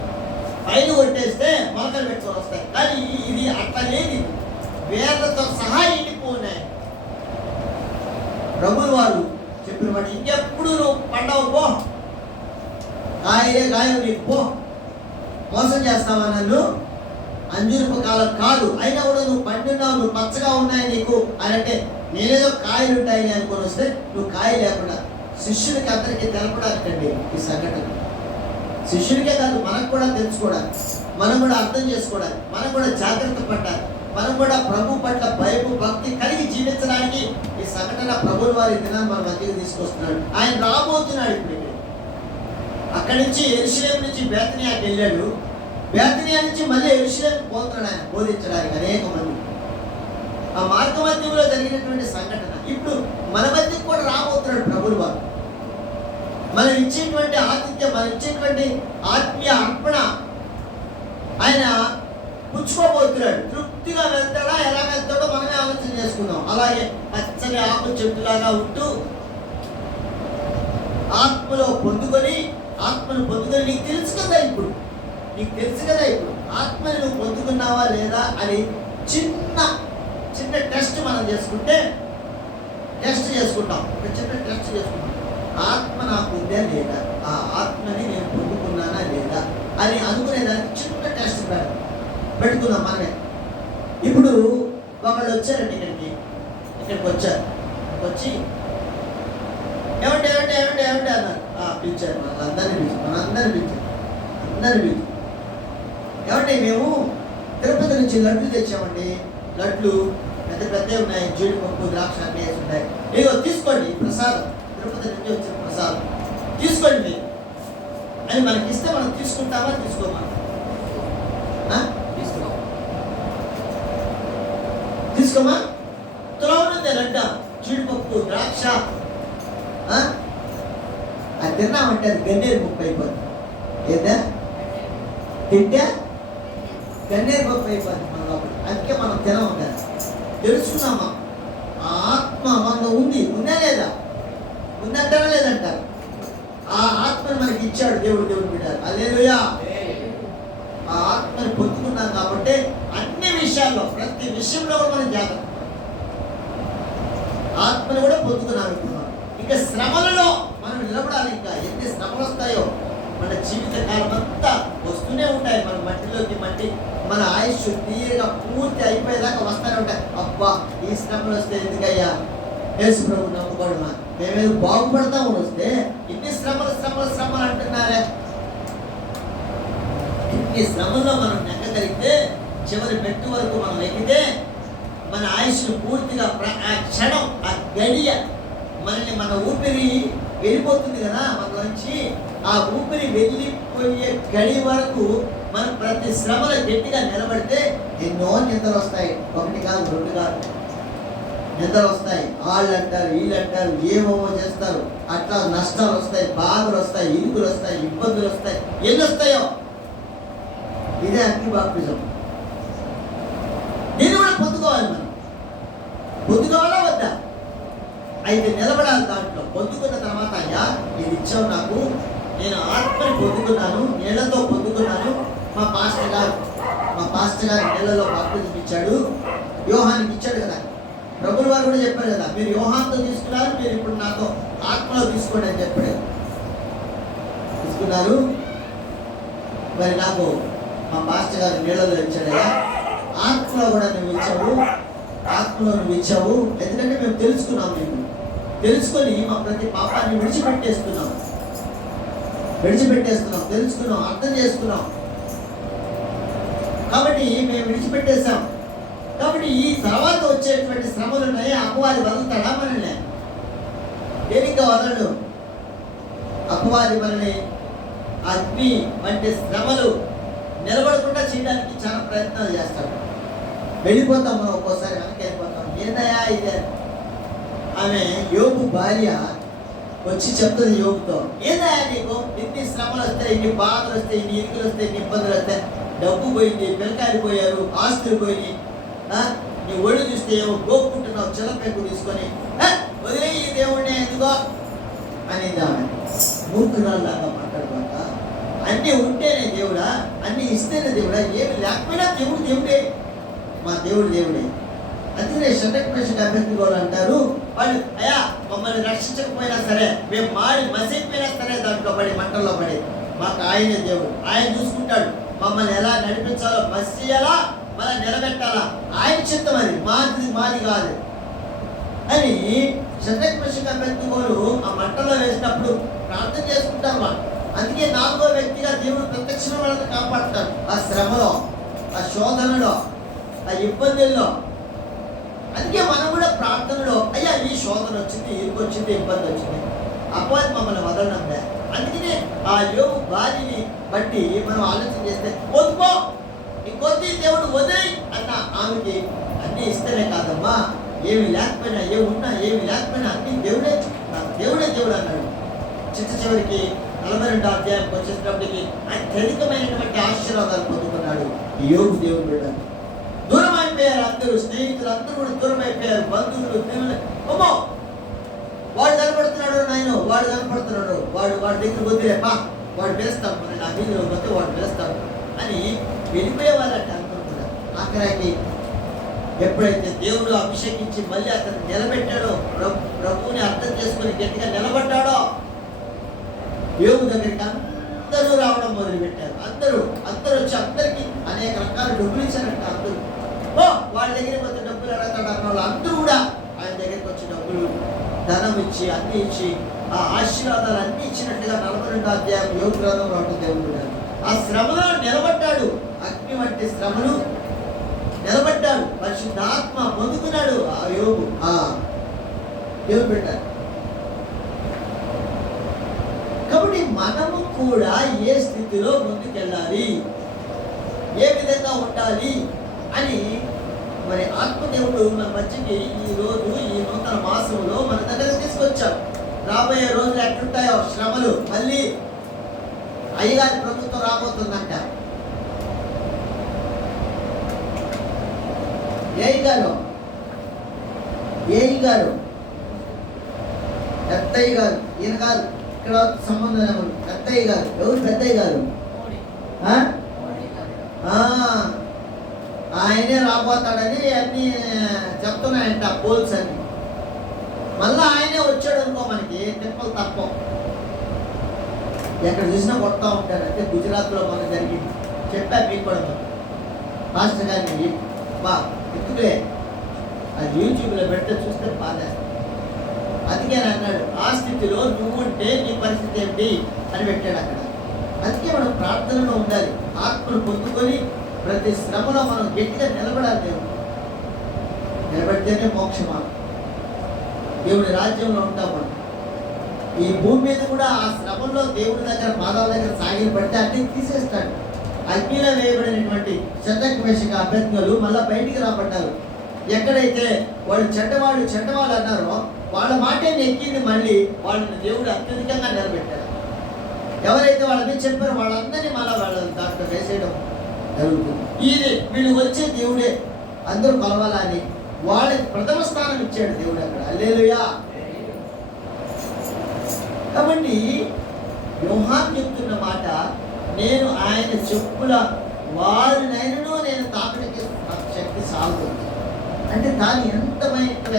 పైన కొట్టేస్తే మొలకలు పెట్టుకొని వస్తాయి. కానీ ఇది అట్లా లేదు, వేళ్లతో సహా ఎండిపోయినాయి. ప్రభువు వారు చెప్పిన వాడు, ఇంకెప్పుడు నువ్వు పండవు పో, కాయలే కాయలు నీకు పో, మోసం చేస్తావా నన్ను, అంజూరపు కాలం కాదు, అయినా కూడా నువ్వు పండున్నావు, నువ్వు పచ్చగా ఉన్నాయి నీకు అని అంటే, నేనేదో కాయలు ఉంటాయని అనుకొని వస్తే నువ్వు కాయ లేకుండా. శిష్యుడికి అందరికీ తెలపడానికండి ఈ సంఘటన. శిష్యుడికే కాదు, మనకు కూడా తెలుసుకోవడానికి, మనం కూడా అర్థం చేసుకోవడానికి, మనం కూడా జాగ్రత్త పడ్డాలి, మనం కూడా ప్రభు పట్ల భయము భక్తి కలిగి జీవించడానికి ఈ సంఘటన ప్రభువు వారి దినాన్ని మన మధ్యకి తీసుకొస్తున్నాడు. ఆయన రాబోతున్నాడు. ఇప్పుడు అక్కడి నుంచి యెరూషలేము నుంచి బేతనియాకి వెళ్ళాడు. బేతనియా నుంచి మళ్ళీ యెరూషలేము పోతున్నాడు ఆయన బోధించడానికి అనేక మంది. ఆ మార్గ మధ్యంలో జరిగినటువంటి సంఘటన ఇప్పుడు మన మధ్యకి కూడా రాబోతున్నాడు ప్రభువు వారు. మనం ఇచ్చేటువంటి ఆతిథ్యం, మనం ఇచ్చేటువంటి ఆత్మీయ అర్పణ ఆయన పుచ్చుకోబోతున్నాడు. తృప్తిగా వెళ్తాడా, ఎలా వెళ్తాడో మనమే ఆలోచన చేసుకుందాం. అలాగే పచ్చని ఆకు చెట్టులాగా ఉంటూ ఆత్మను పొందుకొని నీకు తెలుసు కదా, ఇప్పుడు నీకు తెలుసు కదా, ఇప్పుడు ఆత్మని నువ్వు పొందుకున్నావా లేదా అని చిన్న టెస్ట్ మనం చేసుకుంటాం. ఒక చిన్న టెస్ట్ చేసుకుంటాం. ఆత్మ నాకు ఉందా లేదా, ఆ ఆత్మని నేను పొందుకున్నానా లేదా అని అనుకునేదానికి చిన్న టెస్ట్ పెట్టుకుందాం మనమే. ఇప్పుడు ఒకళ్ళు వచ్చారండి, ఇక్కడికి వచ్చారు. వచ్చి ఏమంటే అన్నారు. పిలిచారు, మనందరినీ పిలిచారు. ఏమంటే మేము తిరుపతి నుంచి లడ్లు తెచ్చామండి. లడ్లు పెద్ద ఉన్నాయి, జీడిపప్పు, ద్రాక్ష అన్నీ వేసి ఉన్నాయి. ఏదో తీసుకోండి, ప్రసాదం, తిరుపతి నుంచి వచ్చిన ప్రసాదం తీసుకోండి మీరు అని మనకి ఇస్తే మనం తీసుకుంటామా, తీసుకోమా? తీసుకోమా? తులవనుంది లడ్డ, జీడిపప్పు, ద్రాక్ష. అది తిన్నామంటే అది గన్నేరు ముక్క అయిపోద్ది. ఏదా తింటే గన్నేరు ముక్క అయిపోద్ది మన లోపల. అందుకే మనం తినమంటారు. తెలుసుకున్నామా ఆ ఆత్మ మనలో ఉందా లేదా, ఉందంటారా లేదంటారు. ఆ ఆత్మని మనకి ఇచ్చాడు దేవుడు బిడ్డారు. హల్లెలూయా. ఆ ఆత్మని పొందుకున్నాం కాబట్టి అన్ని విషయాల్లో, ప్రతి విషయంలో కూడా మనం జాగ్రత్త. ఆత్మని కూడా పొందుకున్నాం. ఇప్పుడు ఇంకా శ్రమలలో మనం నిలబడాలి. ఇంకా ఎన్ని శ్రమలు వస్తాయో మన జీవిత కాలం అంతా వస్తూనే ఉంటాయి. మన మట్టిలోకి మట్టి, మన ఆయుష్ తీయగా పూర్తి అయిపోయేదాకా వస్తూనే ఉంటాయి. అబ్బా, ఈ శ్రమలు వస్తే ఎందుకయ్యా, యేసు ప్రభు నమ్ముకోవడమా, మేమేదో బాగుపడతాము వస్తే ఇన్ని శ్రమలు అంటున్నారే. ఇన్ని శ్రమల్లో మనం నెగ్గగలిగితే, చివరి పెట్టు వరకు మనం ఎక్కితే, మన ఆయుష్ను పూర్తిగా ఆ క్షణం, ఆ గడియ మనల్ని, మన ఊపిరి వెళ్ళిపోతుంది కదా మనలోంచి, ఆ ఊపిరి వెళ్ళిపోయే గడి వరకు మనం ప్రతి శ్రమలో గట్టిగా నిలబడితే ఎన్నో నిద్రలు వస్తాయి. ఒకటి కాదు, రెండు కాదు, నిద్రలు వస్తాయి. వాళ్ళు అంటారు, వీళ్ళు అంటారు, ఏమేమో చేస్తారు. అట్లా నష్టాలు వస్తాయి, బాధలు వస్తాయి, ఇరుకులు వస్తాయి, ఇబ్బందులు వస్తాయి. ఎన్ని వస్తాయో. ఇదే అగ్ని బాప్తిజం. దీన్ని కూడా పొందుకోవాలి. మనం పొందుకోవాలా వద్దా? అయితే నిలబడాలి దాంట్లో. పొందుకున్న తర్వాత, అయ్యా ఇది ఇచ్చావు నాకు, నేను ఆత్మని పొందుకున్నాను, నీళ్లతో పొందుకున్నాను. మా పాస్టర్ గారు నీళ్లలో బాప్తిజం ఇచ్చాడు, యోహానికి ఇచ్చాడు కదా. ప్రభువు వారు కూడా చెప్పారు కదా, మీరు యోహాన్తో తీసుకున్నారు, మీరు ఇప్పుడు నాతో ఆత్మలో తీసుకోండి అని చెప్పాడు. తీసుకున్నారు. మరి నాకు మా పాస్టర్ గారు నీళ్ళలో ఇచ్చాడయ్యా, ఆత్మలో కూడా నువ్వు ఇచ్చావు, ఆత్మలో నువ్వు ఇచ్చావు. ఎందుకంటే మేము తెలుసుకున్నాం, మేము తెలుసుకొని మా ప్రతి పాపాన్ని విడిచిపెట్టేస్తున్నాం, తెలుసుకున్నాం, అర్థం చేసుకున్నాం. కాబట్టి మేము విడిచిపెట్టేశాం. కాబట్టి ఈ తర్వాత వచ్చేటువంటి శ్రమలు ఉన్నాయి, అపవాది వదులుతాడా మనల్ని? దేనిగా వదలడు. అపవాది మనల్ని అగ్ని వంటి శ్రమలు నిలబడకుండా చేయడానికి చాలా ప్రయత్నాలు చేస్తాడు. వెళ్ళిపోతాం, మనం ఒక్కోసారి వెనక్కి వెళ్ళిపోతాం. ఏందయ్యా ఇదే? ఆమె యోబు భార్య వచ్చి చెప్తుంది యోబుతో, ఏందయ్యా నీకు ఇన్ని శ్రమలు వస్తాయి, ఇన్ని బాధలు వస్తాయి, ఇన్ని ఇరుకులు వస్తాయి, ఇన్ని ఇబ్బందులు వస్తాయి, డబ్బు పోయింది, పిల్లకాయలు పోయారు, ఆస్తులు పోయి, నీ ఒళ్ళు చూస్తే ఏమో గోపుకుంటున్నావు, చిలపెక్కు తీసుకొని వదిలే ఈ దేవుడిని ఎందుకో అనేది ఆమె. మూర్ఖురాల్లాగా మాట్లాడుకుంట, అన్నీ ఉంటేనే దేవుడా, అన్నీ ఇస్తేనే దేవుడా, ఏమి లేకపోయినా దేవుడే, మా దేవుడే. అందుకనే షడ్రక్ మేషక్ అబేద్నెగోలు అంటారు, వాళ్ళు అయ్యా మమ్మల్ని రక్షించకపోయినా సరే, మేము మాడి మసైపోయినా సరే, దాంట్లో పడి మంటల్లో పడి మాకు ఆయనే దేవుడు, ఆయన చూసుకుంటాడు. మమ్మల్ని ఎలా నడిపించాలో, మసియాలా, మనం నిలబెట్టాలా, ఆయన చిత్తం, అది మాది కాదు అని షడ్రక్ మేషక్ అబేద్నెగోలు ఆ మంటల్లో వేసినప్పుడు ప్రార్థన చేసుకుంటారు వాళ్ళు. అందుకే 4వ వ్యక్తిగా దేవుడు ప్రత్యక్షమైన వాళ్ళని కాపాడుతారు. ఆ శ్రమలో, ఆ శోధనలో, ఆ ఇబ్బందుల్లో. అందుకే మనం కూడా ప్రార్థనలో, అయ్యా ఈ శోధన వచ్చింది, ఇరుకు వచ్చింది, ఇబ్బంది వచ్చింది, అపవాది మమ్మల్ని వదలడం. అందుకనే ఆ యోబు భార్యని బట్టి మనం ఆలోచన చేస్తే, వద్దుకో ఇంకొద్ది దేవుడు వదిలి అన్న ఆమెకి అన్నీ ఇస్తేనే కాదమ్మా, ఏమి లేకపోయినా, ఏమి లేకపోయినా అన్ని దేవుడే, నాకు దేవుడు అన్నాడు. చివరికి 42వ అధ్యాయం వచ్చేటప్పటికి అత్యధికమైనటువంటి ఆశీర్వాదాలు పొందుకున్నాడు ఈ యోబు దేవుడు బిడ్డ. దూరం అయిపోయారు అందరూ, స్నేహితులు అందరూ కూడా దూరం అయిపోయారు, బంధువులు, దేవుళ్ళు. అమ్మో వాడు కనపడుతున్నాడు, వాడు కనపడుతున్నాడు, వాడి దగ్గర వద్దులేపా, వాడు వేస్తాడు, మన నా వీధిలో పోతే వాడు వేస్తాడు అని వెళ్ళిపోయేవాళ్ళంటే అందరూ కూడా. ఆఖరికి ఎప్పుడైతే దేవుడు అభిషేకించి మళ్ళీ అతను నిలబెట్టాడో, ప్రభువుని అర్థం చేసుకుని గట్టిగా నిలబడ్డాడో, యోబు దగ్గరికి అందరూ రావడం మొదలుపెట్టారు. అందరూ వచ్చి అందరికీ అనేక రకాల డబ్బులు ఇచ్చారంట. అందరూ వాడి దగ్గరికి వచ్చి డబ్బులు అడగతాడు అన్న వాళ్ళు అందరూ కూడా ఆయన దగ్గరికి వచ్చి డబ్బులు, ధనం ఇచ్చి, అన్ని ఇచ్చి, ఆ ఆశీర్వాదాలు అన్ని ఇచ్చినట్టుగా 42వ అధ్యాయం యోబు గ్రంథంలో ఉంటుంది. దేవుడు ఆ శ్రమలో నిలబడ్డాడు, అగ్ని వంటి శ్రమలు నిలబడ్డాడు, పరిశుద్ధాత్మ పొందుకున్నాడు ఆ యోబు, ఆ దేవుడు పెట్టాడు. కాబట్టి మనము కూడా ఏ స్థితిలో ముందుకెళ్ళాలి, ఏ విధంగా ఉండాలి అని మరి ఆత్మదేవుడు మన మధ్యకి ఈ రోజు, ఈ నూతన మాసంలో మన దగ్గర తీసుకొచ్చాడు. రాబోయే రోజులు ఎట్లుంటాయో శ్రమలు, మళ్ళీ అయ్యగారి ప్రభుత్వం రాబోతుందంట. ఏఈ గారు పెద్దయ్య గారు, ఈయన కాదు, ఇక్కడ సంబంధం పెద్దయ్య గారు. ఎవరు పెద్దయ్య గారు? ఆయనే రాబోతాడని అన్ని చెప్తున్నాయంట పోల్స్ అని. మళ్ళీ ఆయనే వచ్చాడు అనుకో, మనకి తిప్పలు తప్పం. ఎక్కడ చూసినా కొడతా ఉంటాడు. అంటే గుజరాత్లో మనకు జరిగింది, చెప్పా మీకు కూడా. మాస్టర్ గారిని ఎందుకులే అది యూట్యూబ్లో పెడితే చూస్తే బాధ. అందుకే అన్నాడు, ఆ స్థితిలో నువ్వుంటే నీ పరిస్థితి ఏమిటి అని పెట్టాడు అక్కడ. అందుకే మనం ప్రార్థనలో ఉండాలి, ఆత్మను పొందుకొని ప్రతి శ్రమలో మనం గట్టిగా నిలబడాలి. దేవుడు నిలబడితేనే మోక్షమా, దేవుడి రాజ్యంలో ఉంటాం మనం. ఈ భూమి మీద కూడా ఆ శ్రమంలో దేవుడి దగ్గర, పాదాల దగ్గర సాగిలు పడితే అన్ని తీసేస్తాడు. అగ్నిలో వేయబడినటువంటి షడ్రక్ మేషక్ అబేద్నెగోలు మళ్ళీ బయటికి రాబడ్డారు. ఎక్కడైతే వాళ్ళు చెడ్డవాళ్ళు అన్నారో వాళ్ళ మాటే ఎక్కింది, మళ్ళీ వాళ్ళని దేవుడు అత్యధికంగా నిలబెట్టాడు. ఎవరైతే వాళ్ళ మీద చెప్పారో వాళ్ళందరినీ మళ్ళీ వాళ్ళ దాంట్లో వేసేయడం జరుగుతుంది. వీళ్ళు వచ్చే దేవుడే అందరూ కలవాలని వాళ్ళకి ప్రథమ స్థానం ఇచ్చాడు దేవుడు అక్కడ. హల్లెలూయా. కాబట్టి యోహాను చెప్తున్న మాట, నేను ఆయన చెప్పుల వారినైనను నేను తాకడానికి నాకు శక్తి సాగుతుంది. అంటే తాను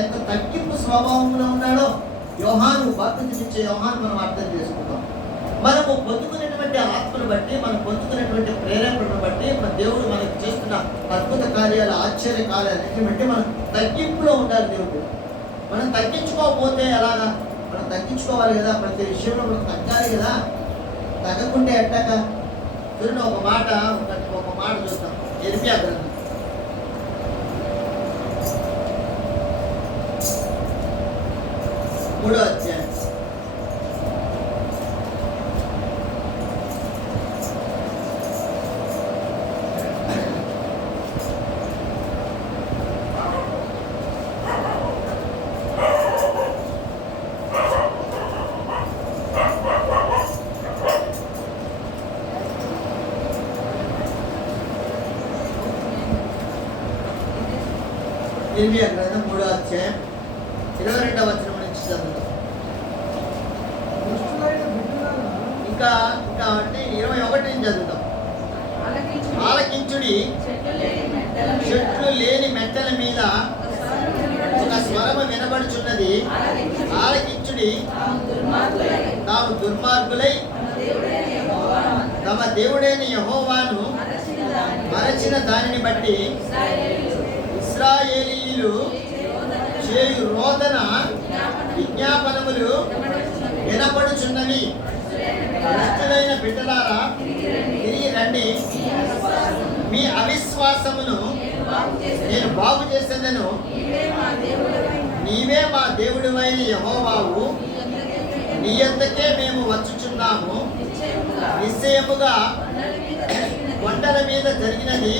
ఎంత తగ్గింపు స్వభావంలో ఉన్నాడో యోహాను, బాప్తిసమిచ్చే యోహాను మనం అర్థం చేసుకుంటాం. మనము పొందుకునేటువంటి ఆత్మను బట్టి, మనం పొందుకునేటువంటి ప్రేరేపణను బట్టి, మన దేవుడు మనకి చేస్తున్న అద్భుత కార్యాలు, ఆశ్చర్య కార్యాలన్నింటిని బట్టి మనం తగ్గింపులో ఉండాలి. దేవుడు మనం తగ్గించుకోకపోతే ఎలాగా? మనం తగ్గించుకోవాలి కదా, ప్రతి విషయంలో మనం తగ్గాలి కదా. తగ్గకుంటే ఎట్టాక? చూడండి, ఒక మాట చూస్తాం. ఇర్మియా గ్రంథం 3వ అధ్యాయం. ఇర్మియా గ్రంథం 3వ అధ్యాయం 22వ వచనం నుంచి చదువుతాం. ఇంకా అంటే 21 నుంచి చదువుతాం. ఆలకించుడి, చెట్లు లేని మెట్టల మీద ఒక స్వరము వినబడుచున్నది. ఆలకించుడి, తాము దుర్మార్గులై తమ దేవుడైన యెహోవాను మరచిన దానిని బట్టి ఇశ్రాయేలీయులు చేయు రోదన విజ్ఞాపనములు వినపడుచున్నవి. భ్రష్టులైన బిడ్డలారా, తిరిగి రండి, మీ అవిశ్వాసమును నేను బాగు చేసేదను. నీవే మా దేవుడివైన యెహోవావు, నీ యొద్దకే మేము వచ్చుచున్నాము. నిశ్చయముగా కొండల మీద జరిగినది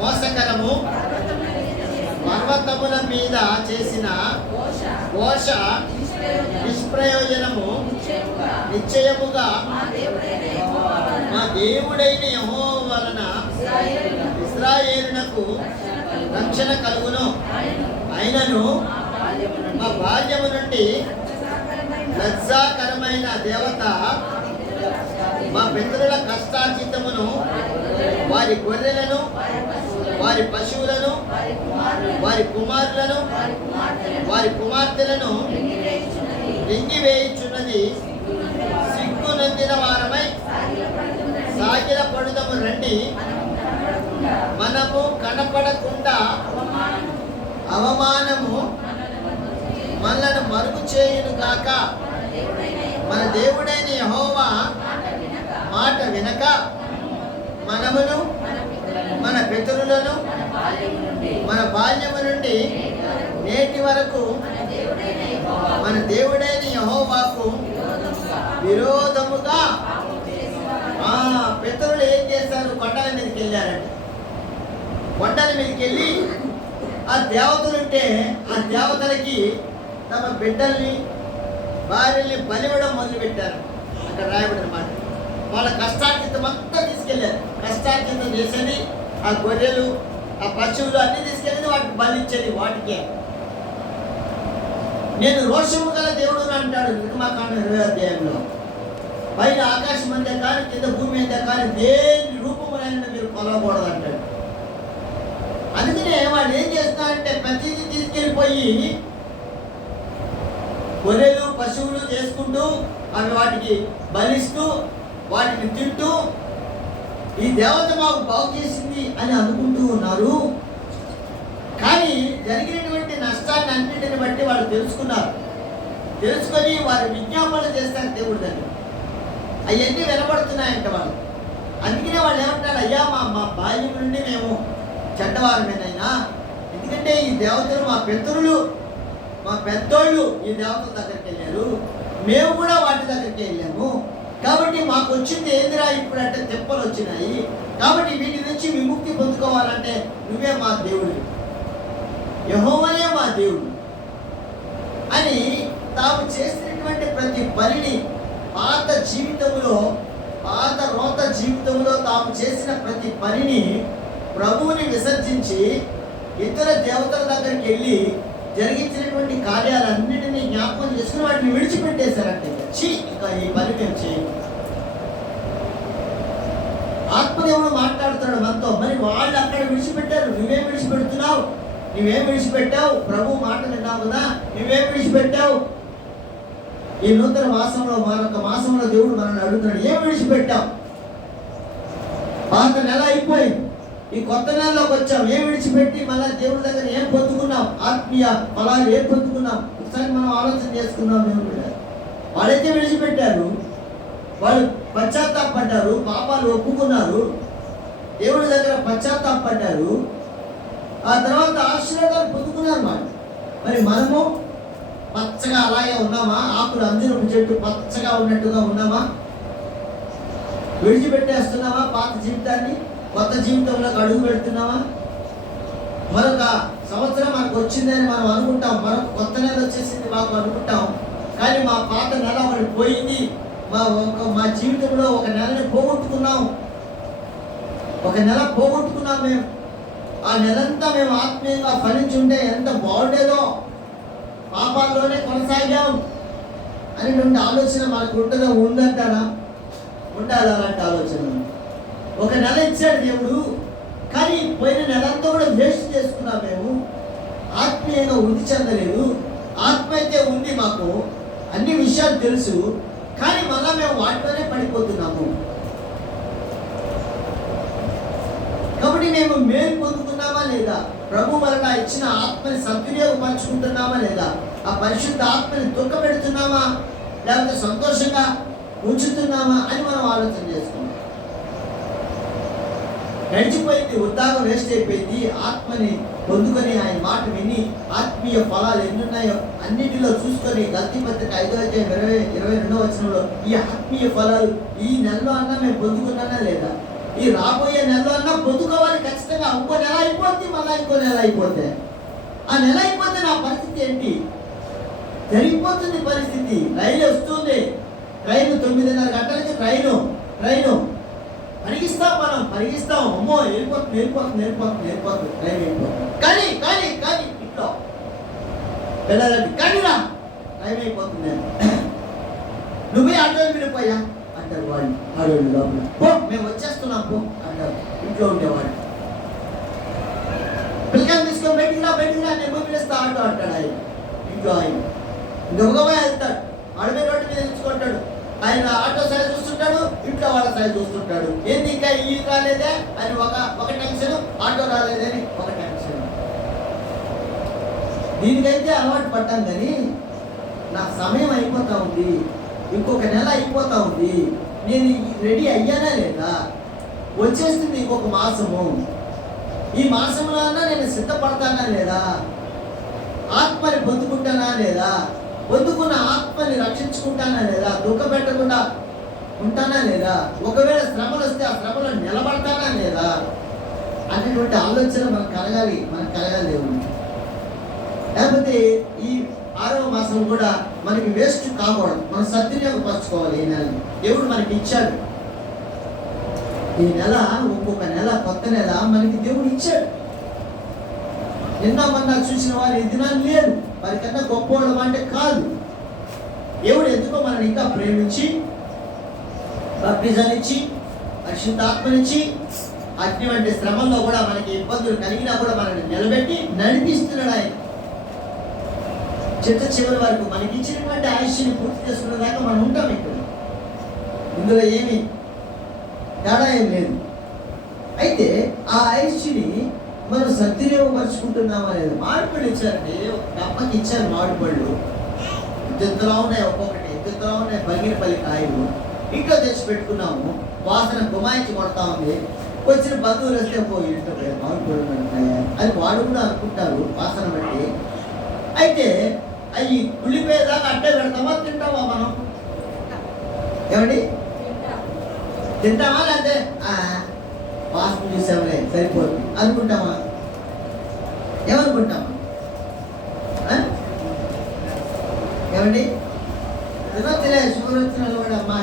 మోసకరము, పర్వతముల మీద చేసిన ఘోష నిష్ప్రయోజనము. నిశ్చయముగా మా దేవుడైన యెహోవా వలన ఇశ్రాయేలునకు రక్షణ కలుగును. అయినను మా బాల్యము నుండి లజ్జాకరమైన దేవత మా పితరుల కష్టార్జితమును, వారి గొర్రెలను, వారి పశువులను, వారి కుమారులను, వారి కుమార్తెలను రింగివేయుచున్నది. సిగ్గునందిన వారమై సాగిల పడుదము రండి, మనము కనపడకుండా అవమానము మనలను మరుగు చేయును గాక. మన దేవుడైన యెహోవా మాట వినక మనమును, మన పితరులను, మన బాల్యము నుండి నేటి వరకు మన దేవుడైన యెహోవాకు విరోధముగా పితరులు ఏం చేశారు? కొండల మీదకి వెళ్ళారంట. కొండల మీదకి వెళ్ళి ఆ దేవతలుంటే ఆ దేవతలకి తమ బిడ్డల్ని, భార్యల్ని బలివ్వడం మొదలుపెట్టారు. అక్కడ రాయబడిన మాట, వాళ్ళ కష్టార్జితం అంతా తీసుకెళ్ళారు. కష్టార్జితం చేసేది ఆ గొర్రెలు, ఆ పశువులు అన్నీ తీసుకెళ్ళేది, వాటికి బలిచ్చేది. వాటికే నేను రోషము గల దేవుడు అంటాడు నిర్గమకాండం 20వ అధ్యాయంలో. పైన ఆకాశం అంతే కానీ, కింద భూమి అంతే కానీ దేని రూపములైన మీరు కొలవకూడదు అంటాడు. అందుకనే వాళ్ళు ఏం చేస్తున్నారంటే ప్రతిదీ తీసుకెళ్ళిపోయి గొర్రెలు, పశువులు చేసుకుంటూ అవి వాటికి బలిస్తూ వాటిని తింటూ ఈ దేవత మాకు బాగు చేసింది అని అనుకుంటూ ఉన్నారు. కానీ జరిగినటువంటి నష్టాన్ని అన్నింటిని బట్టి వాళ్ళు తెలుసుకున్నారు. తెలుసుకొని వారు విజ్ఞాపనలు చేస్తారు దేవుడి దగ్గర. అవన్నీ వినబడుతున్నాయంట వాళ్ళు. అందుకనే వాళ్ళు ఏమంటారు, అయ్యా మా బాల్యం నుండి మేము చెడ్డవారమేనైనా, ఎందుకంటే ఈ దేవతలు మా పితరులు, మా పెద్దోళ్ళు ఈ దేవతల దగ్గరికి వెళ్ళారు, మేము కూడా వాటి దగ్గరికి వెళ్ళాము. కాబట్టి మాకు వచ్చింది ఏందిరా ఇప్పుడు అంటే తెప్పలు వచ్చినాయి. కాబట్టి వీటి నుంచి విముక్తి పొందుకోవాలంటే నువ్వే మా దేవుడు, యెహోవాయే మా దేవుడు అని తాము చేసినటువంటి ప్రతి పనిని పాత రోత జీవితంలో తాము చేసిన ప్రతి పనిని ప్రభువుని విసర్జించి ఇతర దేవతల దగ్గరికి వెళ్ళి జరిగించినటువంటి కార్యాలన్నిటినీ జ్ఞాపకం చేసుకుని వాటిని విడిచిపెట్టేశారంటే ఇంకా ఈ పని మేము చేయం. ఆత్మదేవుడు మాట్లాడుతున్నాడు మనతో. మరి వాళ్ళు అక్కడ విడిచిపెట్టారు, నువ్వేం విడిచిపెడుతున్నావు? నువ్వేం విడిచిపెట్టావు? ప్రభు మాట విన్నావు కదా, నువ్వేం విడిచిపెట్టావు? ఈ నూతన మాసంలో మరొక మాసంలో దేవుడు మనల్ని అడుగుతున్నాడు, ఏం విడిచిపెట్టావు? పాత నెల అయిపోయింది, ఈ కొత్త నెలలోకి వచ్చాం, ఏం విడిచిపెట్టి మళ్ళీ దేవుడి దగ్గర ఏం పొందుకున్నాం? ఆత్మీయ ఫలాలు ఏం పొందుకున్నాం? ఒకసారి మనం ఆలోచన చేసుకున్నాం. దేవుడు వాళ్ళైతే విడిచిపెట్టారు, వాళ్ళు పశ్చాత్తాపడ్డారు, పాపాలు ఒప్పుకున్నారు, దేవుడి దగ్గర పశ్చాత్తాపడ్డారు, ఆ తర్వాత ఆశీర్వాదాలు పొందుకున్నారు మాట. మరి మనము పచ్చగా అలాగే ఉన్నామా? ఆకులు అంజూరపు చెట్టు పచ్చగా ఉన్నట్టుగా ఉన్నామా? విడిచిపెట్టేస్తున్నావా పాత జీవితాన్ని? కొత్త జీవితంలోకి అడుగు పెడుతున్నావా? మరొక సంవత్సరం మనకు వచ్చిందని మనం అనుకుంటాం, మరొక కొత్త నెల వచ్చేసింది మాకు అనుకుంటాం. కానీ మా పాత నెల ఒకటి పోయింది, మా జీవితంలో ఒక నెలని పోగొట్టుకున్నాం, ఒక నెల పోగొట్టుకున్నాం మేము. ఆ నెలంతా మేము ఆత్మీయంగా ఫలించుంటే ఎంత బాగుండేదో, పాపాల్లోనే కొనసాగాం అనేటువంటి ఆలోచన మనకు ఉంటుందా? ఉందంటారా? ఉండాలి అలాంటి ఆలోచన. ఒక నెల ఇచ్చాడు దేవుడు, కానీ పోయిన నెలంతా కూడా వేస్ట్ చేసుకున్నాం మేము. ఆత్మీయంగా వృద్ధి చెందలేదు. ఆత్మ అయితే ఉంది, మాకు అన్ని విషయాలు తెలుసు, కానీ మళ్ళా మేము వాటిలోనే పడిపోతున్నాము. కాబట్టి మేము మేలు పొందుతున్నామా లేదా? ప్రభు వలన ఇచ్చిన ఆత్మని సద్వినియోగపరచుకుంటున్నామా లేదా? ఆ పరిశుద్ధ ఆత్మని దుఃఖపెడుతున్నామా లేకపోతే సంతోషంగా ఉంచుతున్నామా అని మనం ఆలోచన చేసుకున్నాం. గడిచిపోయింది, వృద్ధాగా వేస్ట్ అయిపోయింది. ఆత్మని పొందుకొని ఆయన మాట విని ఆత్మీయ ఫలాలు ఎన్నున్నాయో అన్నిటిలో చూసుకొని గల్తీ పత్రిక 5:22 వచనంలో ఈ ఆత్మీయ ఫలాలు ఈ నెలలో అన్నా మేము పొందుకున్నానా లేదా? ఈ రాబోయే నెలలో అన్నా పొందుకోవాలి ఖచ్చితంగా. ఇంకో నెల అయిపోద్ది, మళ్ళీ ఇంకో నెల అయిపోతే, ఆ నెల అయిపోతే నా పరిస్థితి ఏంటి? జరిగిపోతుంది పరిస్థితి. రైలు వస్తుంది, ట్రైన్ 9:30 గంటలకి ట్రైను పరిగిస్తాం, అమ్మో వెళ్ళిపోతుంది ట్రైన్ వెళ్ళిపోతుంది. కానీ ఇంట్లో వెళ్ళాలండి, కానీ రా టైం అయిపోతుంది, నువ్వే ఆటో వెళ్ళిపోయా అంటారు వాళ్ళు. ఆడవాళ్ళు లోపల పో, మేము వచ్చేస్తున్నాం పో అంటారు ఇంట్లో ఉండేవాళ్ళు. పిల్లకాయలు తీసుకొని బయటికి రా నేను పిలుస్తా ఆటో అంటాడు ఆయన. ఇంట్లో ఆయన గబగబా వెళ్తాడు, అడవి రోడ్డు మీద తెచ్చుకుంటాడు. ఆయన ఆటో సైజ్ చూస్తుంటాడు, ఇంట్లో వాళ్ళ సైజ్ చూస్తుంటాడు. ఏంది ఇంకా ఈ రాలేదే అని ఒక టెన్షన్, ఆటో రాలేదని ఒక టెన్షన్. దీనికైతే అలవాటు పడ్డాను, కానీ నా సమయం అయిపోతా ఉంది, ఇంకొక నెల అయిపోతా ఉంది, నేను రెడీ అయ్యానా లేదా? వచ్చేస్తుంది ఇంకొక మాసము, ఈ మాసంలో అన్నా నేను సిద్ధపడతానా లేదా? ఆత్మని పొందుకుంటానా లేదా? పొందుకున్న ఆత్మని రక్షించుకుంటానా లేదా? దుఃఖ పెట్టకుండా ఉంటానా లేదా? ఒకవేళ శ్రమలు వస్తే ఆ శ్రమలో నిలబడతానా లేదా అనేటువంటి ఆలోచన మనకు కలగాలి దేవుడు. లేకపోతే ఈ 6వ మాసం కూడా మనకి వేస్ట్ కాకూడదు, మనం సద్వినియోగపరచుకోవాలి. ఈ నెల దేవుడు మనకి ఇచ్చాడు. ఈ నెల ఒక్కొక్క నెల కొత్త నెల మనకి దేవుడు ఇచ్చాడు. నిన్న మొన్న చూసిన వారు ఈ దినాన్ని లేరు, వారికన్నా గొప్పవాళ్ళం అంటే కాదు. దేవుడు ఎందుకో మనల్ని ఇంకా ప్రేమించి బాప్టిజాన్ని ఇచ్చి పరిశుద్ధాత్మనిచ్చి అగ్ని వంటి శ్రమంలో కూడా మనకి ఇబ్బందులు కలిగినా కూడా మనల్ని నిలబెట్టి నడిపిస్తున్నాడు ఆయన. చివరి వరకు మనకి ఇచ్చినటువంటి ఆయుష్ని పూర్తి చేసుకునే దాకా మనం ఉంటాం ఇక్కడ. ఇందులో ఏమి తేడా ఏం లేదు. అయితే ఆ ఆయుష్ని మనం సద్వినియోగపరుచుకుంటున్నామా లేదా? మామిడిపళ్ళు ఇచ్చారండి, డబ్బకి ఇచ్చారు మామిడిపళ్ళు, ఇంతలా ఉన్నాయి, ఒక్కొక్కటి ఇంతలా ఉన్నాయి. బంగినపల్లి కాయలు ఇంట్లో తెచ్చి పెట్టుకున్నాము, వాసన గుమాయించి కొడతా ఉంది. వచ్చిన బంధువులు వస్తే ఇంట్లో మామిడిపళ్ళు పెడతాయా అని వాడు కూడా అనుకుంటారు వాసన బట్టి. అయితే అవి కుళ్ళిపోయేదాకా అట్టే పెడతామా, తింటామా? మనం ఏమండి తింటామా? లేకపోతే వాసన చూసామలే సరిపోతుంది అనుకుంటామా? ఏమనుకుంటామా? ఏమండి తినొచ్చులే, షుగర్ వచ్చిన కూడా అమ్మా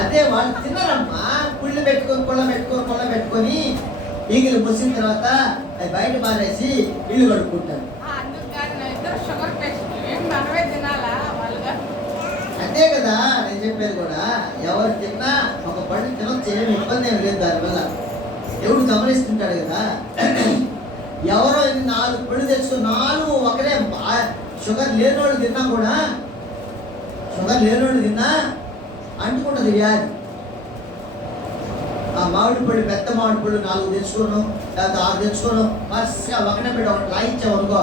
అదే వాళ్ళు తిన్నారమ్మా. కుళ్ళు పెట్టుకొని కొల్ల పెట్టుకొని ఈగిలు ముసిన తర్వాత అవి బయట పారేసి ఇల్లు కడుక్కుంటారు. అంతే కదా నేను చెప్పేది కూడా. ఎవరు తిన్నా ఒక పండు తినొచ్చు, ఏమి ఇబ్బంది ఏమి లేదు దానివల్ల. ఎవడు గమనిస్తుంటాడు కదా. ఎవరో 4 పళ్ళు తెచ్చుకో, 4 ఒకరే షుగర్ లేనోళ్ళు తిన్నా కూడా, షుగర్ లేనోళ్ళు తిన్నా అంటుకుంటుంది వ్యాధి. ఆ మామిడి పళ్ళు, పెద్ద మామిడి పళ్ళు 4 తెచ్చుకోను, లేకపోతే 6 తెచ్చుకోను, మస్తుగా ఒకటే పెట్టి ఒకటి లాయించావు అనుకో,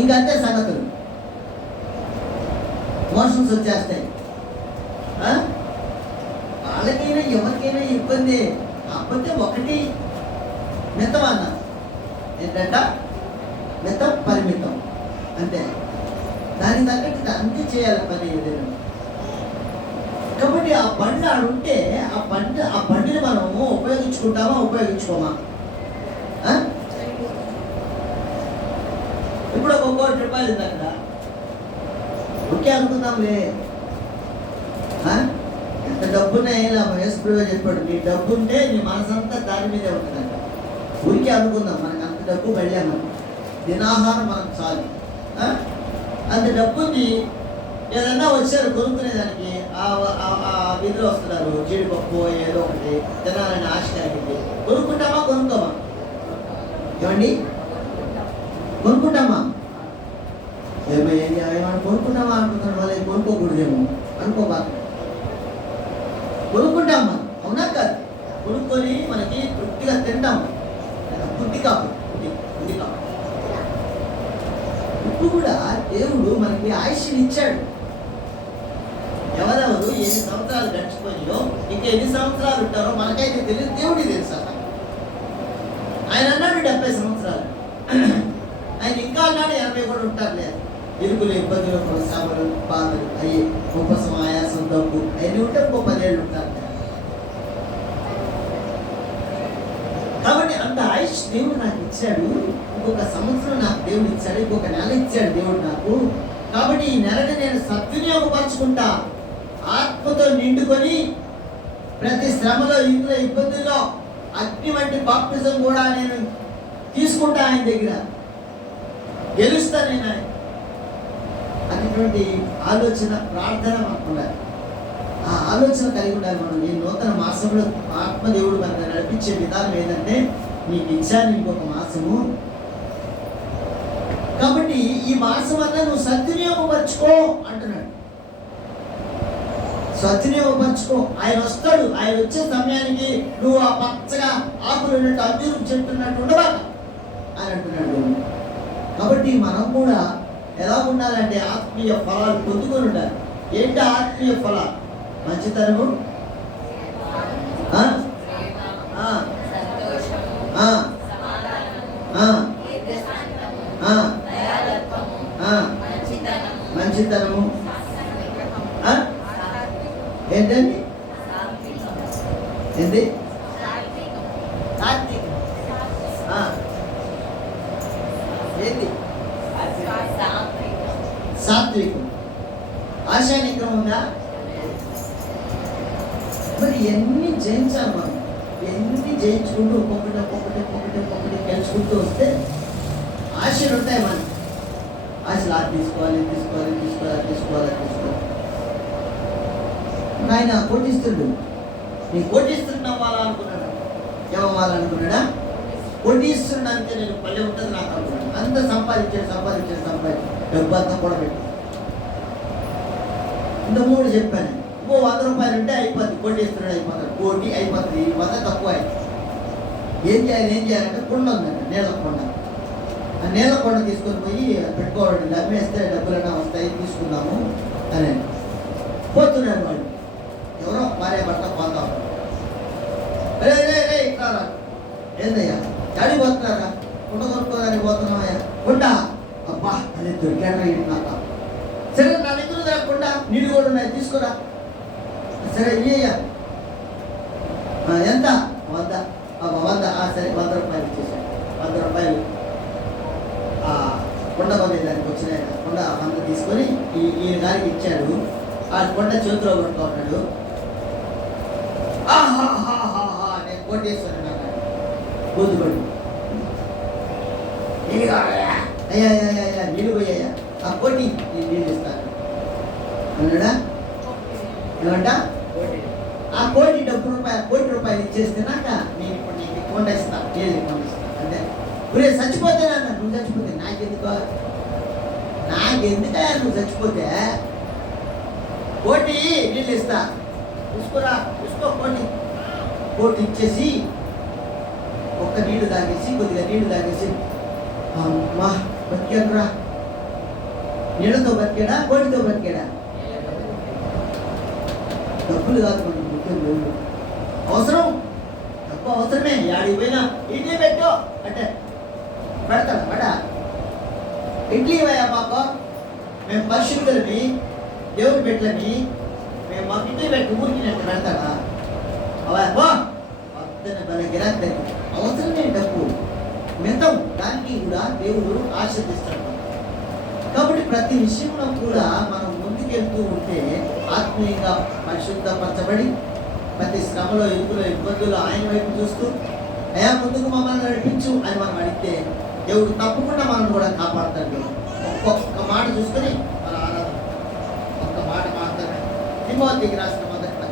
ఇంకంతే సంగతులు. మోషన్స్ వచ్చేస్తాయి. వాళ్ళకైనా ఎవరికైనా ఇబ్బంది. కాకపోతే ఒకటి మితం అన్న ఏంటంట, మితం పరిమితం అంతే. దానికి తగ్గట్టు అంతే చేయాలి పని ఏదైనా. కాబట్టి ఆ బండి ఆడుంటే ఆ బండిని మనము ఉపయోగించుకుంటామా ఉపయోగించుకోమా? ఇప్పుడు ఒక 1 కోటి రూపాయలు ఉందక్కడ, ఓకే అనుకుందాంలే. ఎంత డబ్బున్నా ఏం లాభం? యేసుప్రభువే చెప్పాడు, నీ డబ్బు ఉంటే నీ మనసంతా దాని మీదే ఉంటుందంట. ఊరికే అనుకుందాం, మనకు అంత డబ్బు వెళ్ళాము, దినాహారం మనకు చాలు. అంత డబ్బుని ఏదన్నా వచ్చారు కొనుక్కునేదానికి, ఆ వీధిలో వస్తున్నారు, జీడిపప్పు ఏదో ఒకటి తినాలని ఆశ కలిగింది, కొనుక్కుంటామా కొనుక్కోమా? ఏమండి, కొనుక్కుంటామా? ఏమైనా కొనుక్కుంటామా అనుకుంటున్నాడు, వాళ్ళు కొనుక్కోకూడదేమో అనుకోబా. కొనుక్కుంటామా? అవునా కాదు? కొనుక్కొని మనకి తృప్తిగా తింటాం. బుద్ధి కాపు. ఇప్పుడు కూడా దేవుడు మనకి ఆయుష్ని ఇచ్చాడు. ఎవరెవరు ఎన్ని సంవత్సరాలు గడిచిపోయినాయో, ఇంకా ఎన్ని సంవత్సరాలు ఉంటారో మనకైతే తెలియదు, దేవుడికి తెలుసు. ఆయన అన్నాడు 70 సంవత్సరాలు, ఆయన ఇంకా అన్నాడు 80 కూడా ఉంటారు. లేదు, ఇరుకులు, ఇబ్బందులు, శ్రమలు, బాధలు, అయ్యి ఉపసం, ఆయాసం, దగ్గు అవన్నీ ఉంటే ఇంకో 10 ఏళ్ళు ఉంటారు. కాబట్టి అంత ఆయుష్ దేవుడు నాకు ఇచ్చాడు. ఇంకొక సంవత్సరం నాకు దేవుడు ఇచ్చాడు, ఇంకొక నెల ఇచ్చాడు దేవుడు నాకు. కాబట్టి ఈ నెలని నేను సద్వినియోగపరచుకుంటా. ఆత్మతో నిండుకొని ప్రతి శ్రమలో, ఇంట్లో ఇబ్బందుల్లో అగ్ని వంటి బాప్టిజం కూడా నేను తీసుకుంటా. ఆయన దగ్గర గెలుస్తా నేను ఆయన అనేటువంటి ఆలోచన, ప్రార్థన మనకు ఉండాలి. ఆ ఆలోచన కలిగి ఉండాలి మనం. ఈ నూతన మాసంలో ఆత్మదేవుడు మనకు నడిపించే విధానం ఏంటంటే, నీకు ఇచ్చాను ఇంకొక మాసము, కాబట్టి ఈ మాసం అన్నా నువ్వు సద్వినియోగపరచుకో అంటున్నాడు. సద్వినియోగపరచుకో. ఆయన వస్తాడు, ఆయన వచ్చే సమయానికి నువ్వు ఆ పచ్చగా ఆకులు ఉన్నట్టు అభివృద్ధి చెప్తున్నట్టు ఉండవా అని అంటున్నాడు. కాబట్టి మనం కూడా ఎలా ఉండాలంటే ఆత్మీయ ఫలాలు పొందుకొని ఉండాలి. ఏంటి ఆత్మీయ ఫలాలు? మంచితనము, మంచితనము, ఏంటండి, ఏంటి, ఏంటి, సాత్వికం. ఆశానికం ఉందా? మరి ఎన్ని జయించాలి మనం, ఎన్ని జయించుకుంటూ ఒక్కొక్కటి గెలుచుకుంటూ వస్తే ఆశలు ఉంటాయి మనకి. ఆశలు అది తీసుకోవాలి. ఆయన కోటీస్తుడు, నీ కోటీస్తుడు అవ్వాలనుకున్నాడు. ఏమవ్వాలనుకున్నాడా? కోటీస్తుడు అంటే నేను పల్లె ఉంటుంది నాకు అనుకున్నాడు. అంత సంపాదించాడు డబ్బు అంతా కూడా పెట్టి. ఇంత 3 చెప్పాను. 100 రూపాయలు ఉంటే అయిపోద్ది, కోటీస్తుడు అయిపోతాడు. కోటి అయిపోతుంది, 100 తక్కువ అయింది. ఏం చేయాలంటే కొండ ఉందండి, నీళ్ళ కొండ. ఆ నీళ్ళ కొండ తీసుకొని పోయి పెట్టుకోవాలి, అమ్మేస్తే డబ్బులన్నా వస్తాయి, తీసుకుందాము అని పోతున్నారు వాళ్ళు. ఎవరో భార్య భర్త పోతాం. రే ఇట్లా ఏందయ్యా డాడీ పోతున్నారా? కొండ కొనుక్కోదానికి పోతున్నామయ్యా. కొండ అబ్బా అది దొరికారా నాక. సరే నా దగ్గర రాకుండా నీళ్ళు కూడా ఉన్నాయి, తీసుకురా. సరే ఇయ్యయ్యా, ఎంత? 100. సరే 100 రూపాయలు ఇచ్చేసాడు. 100 రూపాయలు కొండ కొనేదానికి వచ్చిన కొండ 100 తీసుకొని ఈయన గారికి ఇచ్చాడు. ఆ కొండ చేతిలో పట్టుకుంటాడు. నేను కోటేశ్వరుడు అన్నాడు. బుద్ధిపడి అయ్యా అయ్యా అయ్యా నీళ్ళు పోయాయా, ఆ కోటి నేను నీళ్ళు ఇస్తాను అన్నాడా? ఏమంట? ఆ కోటి కోటి రూపాయలు ఇచ్చేస్తున్నాక నేను ఇప్పుడు నీకు కొండ ఇస్తాను, నీళ్ళు కొండ ఇస్తాను అంటే ఒరే చచ్చిపోతేనన్నా, నువ్వు చచ్చిపోతే నాకెందుకో, నాకెందుకయ్యా నువ్వు చచ్చిపోతే, కోటి నీళ్ళు ఇస్తా చూసుకోరా, చూసుకో కోటి ఇచ్చేసి ఒక్క నీళ్లు తాగేసి కొద్దిగా నీళ్లు తాగేసి అమ్మా బతికాడురా. నీళ్ళతో బతికాడా, కోటితో బతికాడా? డబ్బులు కాదు మనకు ముఖ్యం, లేదు అవసరం, డబ్బు అవసరమే. యాడికి పోయినా ఇడ్లీ పెట్టు అంటే పెడతాడు, పడా ఇడ్లీ పోయా పాప, మేము పరిశుద్ధులని దేవుని పెట్టని మేము మాకు ఇడ్లీ పెట్టి ఊరికినట్టు పెడతాడా? అవా వద్దన బల గిరాక్ అవసరమే డబ్బు మితం, దానికి కూడా దేవుడు ఆశీర్దిస్తాడు. కాబట్టి ప్రతి విషయంలో కూడా మనం ముందుకెళ్తూ ఉంటే ఆత్మీయంగా పరిశుద్ధపరచబడి ప్రతి శ్రమలో ఇరుకులో ఇబ్బందులు ఆయన వైపు చూస్తూ అయా ముందుకు మమ్మల్ని నడిపించు అని మనం అడిగితే దేవుడు తప్పకుండా మనం కూడా కాపాడుతాడు. ఒక్కొక్క మాట చూసుకొని మన ఆరాధన ఒక్క మాట మాత్రమే. తిమోతికి రాసిన మొదటి పత్రిక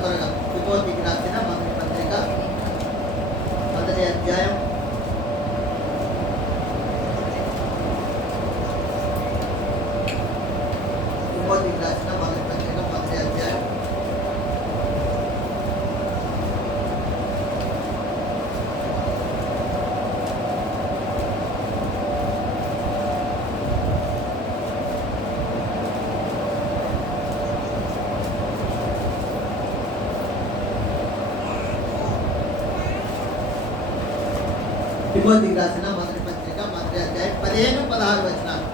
త్వరగా తిమోతికి రాసిన మొదటి పత్రిక మొదటి అధ్యాయం 15-16 వచనాలు.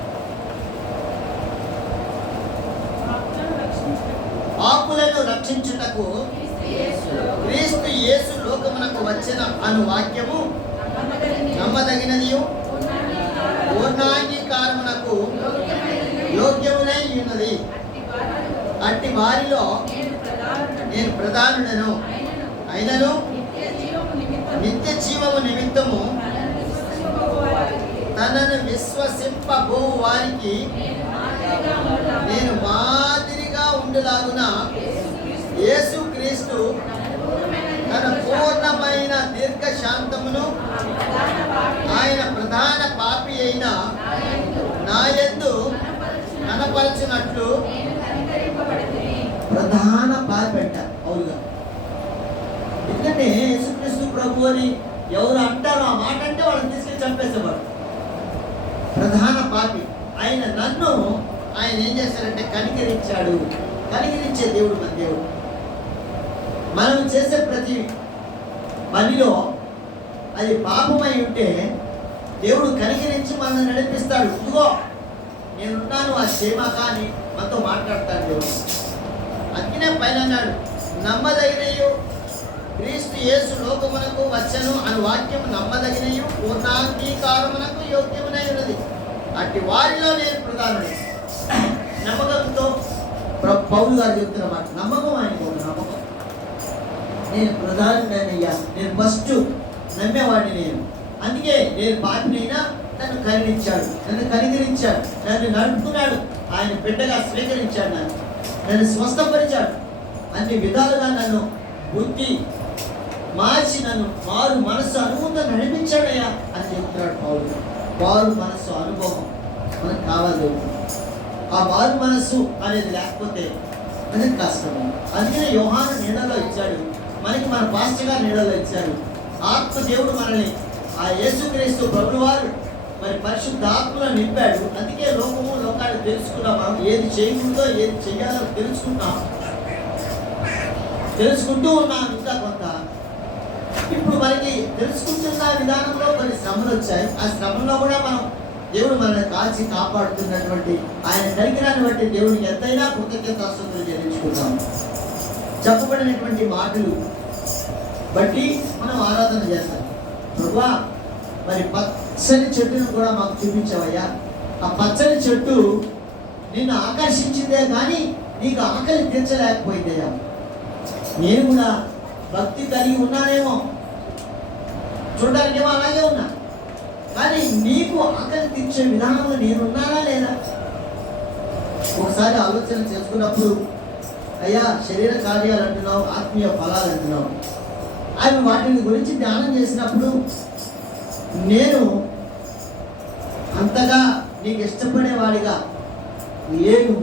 ఆకులను రక్షించుటకు క్రీస్తు యేసు లోకమునకు వచ్చిన అను వాక్యము నమ్మదగినది, పూర్ణాంగీకారమునకు యోగ్యమునై ఉన్నది. అట్టి వారిలో నేను ప్రధానుడను అయినను నిత్య జీవము నిమిత్తము తనను విశ్వసింపబో వారికి నేను మాదిరిగా ఉండులాగున యేసుక్రీస్తు తన పూర్ణమైన దీర్ఘశాంతమును ఆయన ప్రధాన పాపి అయిన నా యందు కనపరచినట్లు ప్రధాన పాపి అంట. అవునుగా, ఎందుకంటే యేసుక్రీస్తు ప్రభు అని ఎవరు అంటారో ఆ మాట అంటే వాళ్ళని తీసుకెళ్ళి చంపేసేవారు. ప్రధాన పాపి ఆయన నన్ను ఆయన ఏం చేశారంటే కనికరించాడు. కనికరించే దేవుడు మన దేవుడు. మనం చేసే ప్రతి పనిలో అది పాపమై ఉంటే దేవుడు కనికరించి మనల్ని నడిపిస్తాడు. ఇదిగో నేనున్నాను, ఆ క్షేమక అని మనతో మాట్లాడతాడు దేవుడు. అందుకనే పైన అన్నాడు, నమ్మదగినయు క్రీస్తు యేసు లోకమునకు వచ్చను అని వాక్యం నమ్మదగినయు పూర్ణాంగీకారమునకు యోగ్యమునై ఉన్నది. అట్టి వారిలో నేను ప్రధానుడు. నమ్మకంతో పౌలు గారు చెప్తున్న మాట, నమ్మకం ఆయనకు ఒక నమ్మకం. నేను ప్రధానుడనయ్యా, నేను ఫస్ట్ నమ్మేవాడిని నేను. అందుకే నేను పాపినైనా నన్ను కరుణించాడు, నన్ను కనికరించాడు, నన్ను నడుపుతున్నాడు, ఆయన బిడ్డగా స్వీకరించాడు, నన్ను స్వస్థపరిచాడు, అన్ని విధాలుగా నన్ను బుద్ధి మార్చి నన్ను వారు మనస్సు అనుభవంతో నడిపించాడయ్యా అని చెప్తున్నాడు పౌలు. వారు మనస్సు అనుభవం మనకు కావాలి. ఆ వారు మనస్సు అనేది లేకపోతే అది కష్టము. అందుకనే యోహాను నీడలో ఇచ్చాడు, మనకి మన పాస్టర్ గారు నీడలో ఇచ్చాడు. ఆత్మ దేవుడు మనల్ని ఆ యేసుక్రీస్తు ప్రభువు వారు మరి పరిశుద్ధ ఆత్మలో నింపాడు. అందుకే లోకాన్ని తెలుసుకున్నాం. మనం ఏది చేయకూడదో ఏది చేయాలో తెలుసుకుంటూ ఉన్నాం. ఇంకా కొంత ఇప్పుడు మనకి తెలుసుకుంటున్న విధానంలో కొన్ని శ్రమలు వచ్చాయి. ఆ శ్రమంలో కూడా మనం దేవుడు మనల్ని కాల్చి కాపాడుతున్నటువంటి ఆయన కనికరాన్ని బట్టి దేవునికి ఎంతైనా కృతజ్ఞతాస్తుతులు చెల్లించుకుంటాం. చెప్పబడినటువంటి మాటలు బట్టి మనం ఆరాధన చేస్తాం. ప్రభువా, మరి పచ్చని చెట్టును కూడా మాకు చూపించావయ్యా. ఆ పచ్చని చెట్టు నిన్ను ఆకర్షించిందే కానీ నీకు ఆకలి తీర్చలేకపోయిందయ్యా. నేను కూడా భక్తి కలిగి ఉన్నానేమో, చూడడానికేమో అలాగే ఉన్నా, కానీ నీకు ఆకలి తీర్చే విధానంలో నేను ఉన్నానా లేదా? ఒకసారి ఆలోచన చేసుకున్నప్పుడు, అయ్యా శరీర కార్యాలు అంటున్నావు, ఆత్మీయ ఫలాలు అంటున్నావు, అవి వాటిని గురించి ధ్యానం చేసినప్పుడు నేను అంతగా నీకు ఇష్టపడేవాడిగా లేను.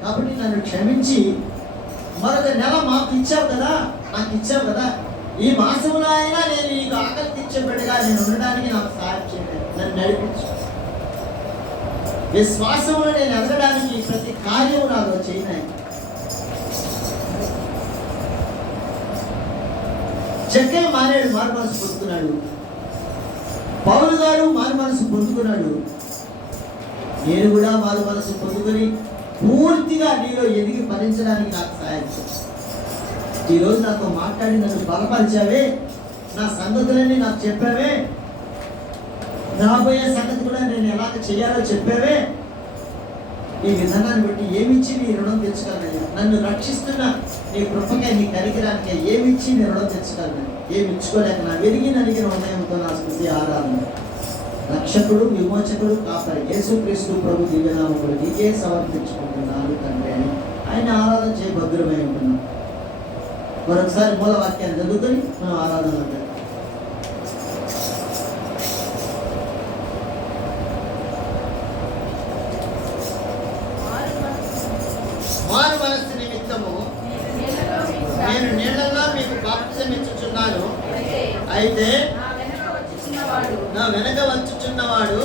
కాబట్టి నన్ను క్షమించి మరొక నెల మాకు ఇచ్చావు కదా, నాకు ఇచ్చావు కదా, ఈ మాసంలో అయినా నేను నీకు ఆకలి తీర్చేబడిగా నేను ఉండడానికి నాకు సహాయం చేయండి, నన్ను నడిపించు. విశ్వాసంలో నేను ఎదగడానికి ప్రతి కార్యం నాలో చేయనాయి. చెక్కే మారాడు, మారు మనసు పొందుకున్నాడు. పౌలు గారు మారు మనసు పొందుకున్నాడు. నేను కూడా మారు మనసు పొందుకొని పూర్తిగా నీలో ఎదిగి ఫలించడానికి నాకు సహాయం చేయి. ఈరోజు నాతో మాట్లాడి నన్ను బలపరిచావే, నా సంగతులన్నీ నాకు చెప్పావే, రాబోయే సంగతి కూడా నేను ఎలాగ చేయాలో చెప్పావే. ఈ విధానాన్ని బట్టి ఏమిచ్చి నీ రుణం తెచ్చుకోగలను? నన్ను రక్షిస్తున్న నీ కృపకే, నీ కనికరానికే ఏమిచ్చి నీ రుణం తెచ్చుకోగలను? ఏమి ఇచ్చుకోలేక నా వెలిగి నలిగిన హృదయంతో నా స్తుతి ఆరాధన. రక్షకుడు, విమోచకుడు, కాపరి యేసుక్రీస్తు ప్రభు దివ్యనామములు నీకే సమర్పించుకుంటున్నాను తండ్రి అని ఆయన ఆరాధన చేయ భద్రమై ఉంటున్నాం. మరొకసారి మూల వాక్యాన్ని చదువుకొని మనం ఆరాధన అంటాం. మారు మనస్సు నిమిత్తము నేను నీళ్లలో మీకు బాప్తిజం ఇచ్చుచున్నాను, అయితే నా వెనక వచ్చుచున్నవాడు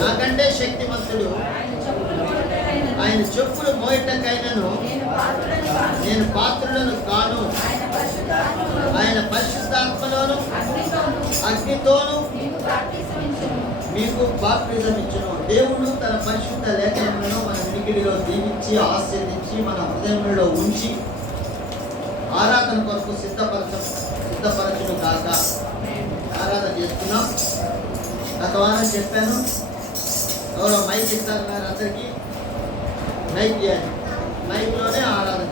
నాకంటే శక్తిమంతుడు, ఆయన చెప్పులు మోయటకైనను నేను పాత్రులను కాను. ఆయన పరిశుద్ధాత్మలోను అగ్నితోను మీకు బాప్తిజం ఇచ్చును. దేవుడు తన పరిశుద్ధ లేఖనములను మన వినికిడిలో దీవించి ఆశీర్వదించి మన హృదయంలో ఉంచి ఆరాధన కొరకు సిద్ధపరచును కాక. ఆరాధన చేస్తున్నాం. గత వారం చెప్పాను, ఎవరో మైక్ ఇస్తారు అందరికీ మైక్ చేయాలి, మైక్లోనే ఆరాధన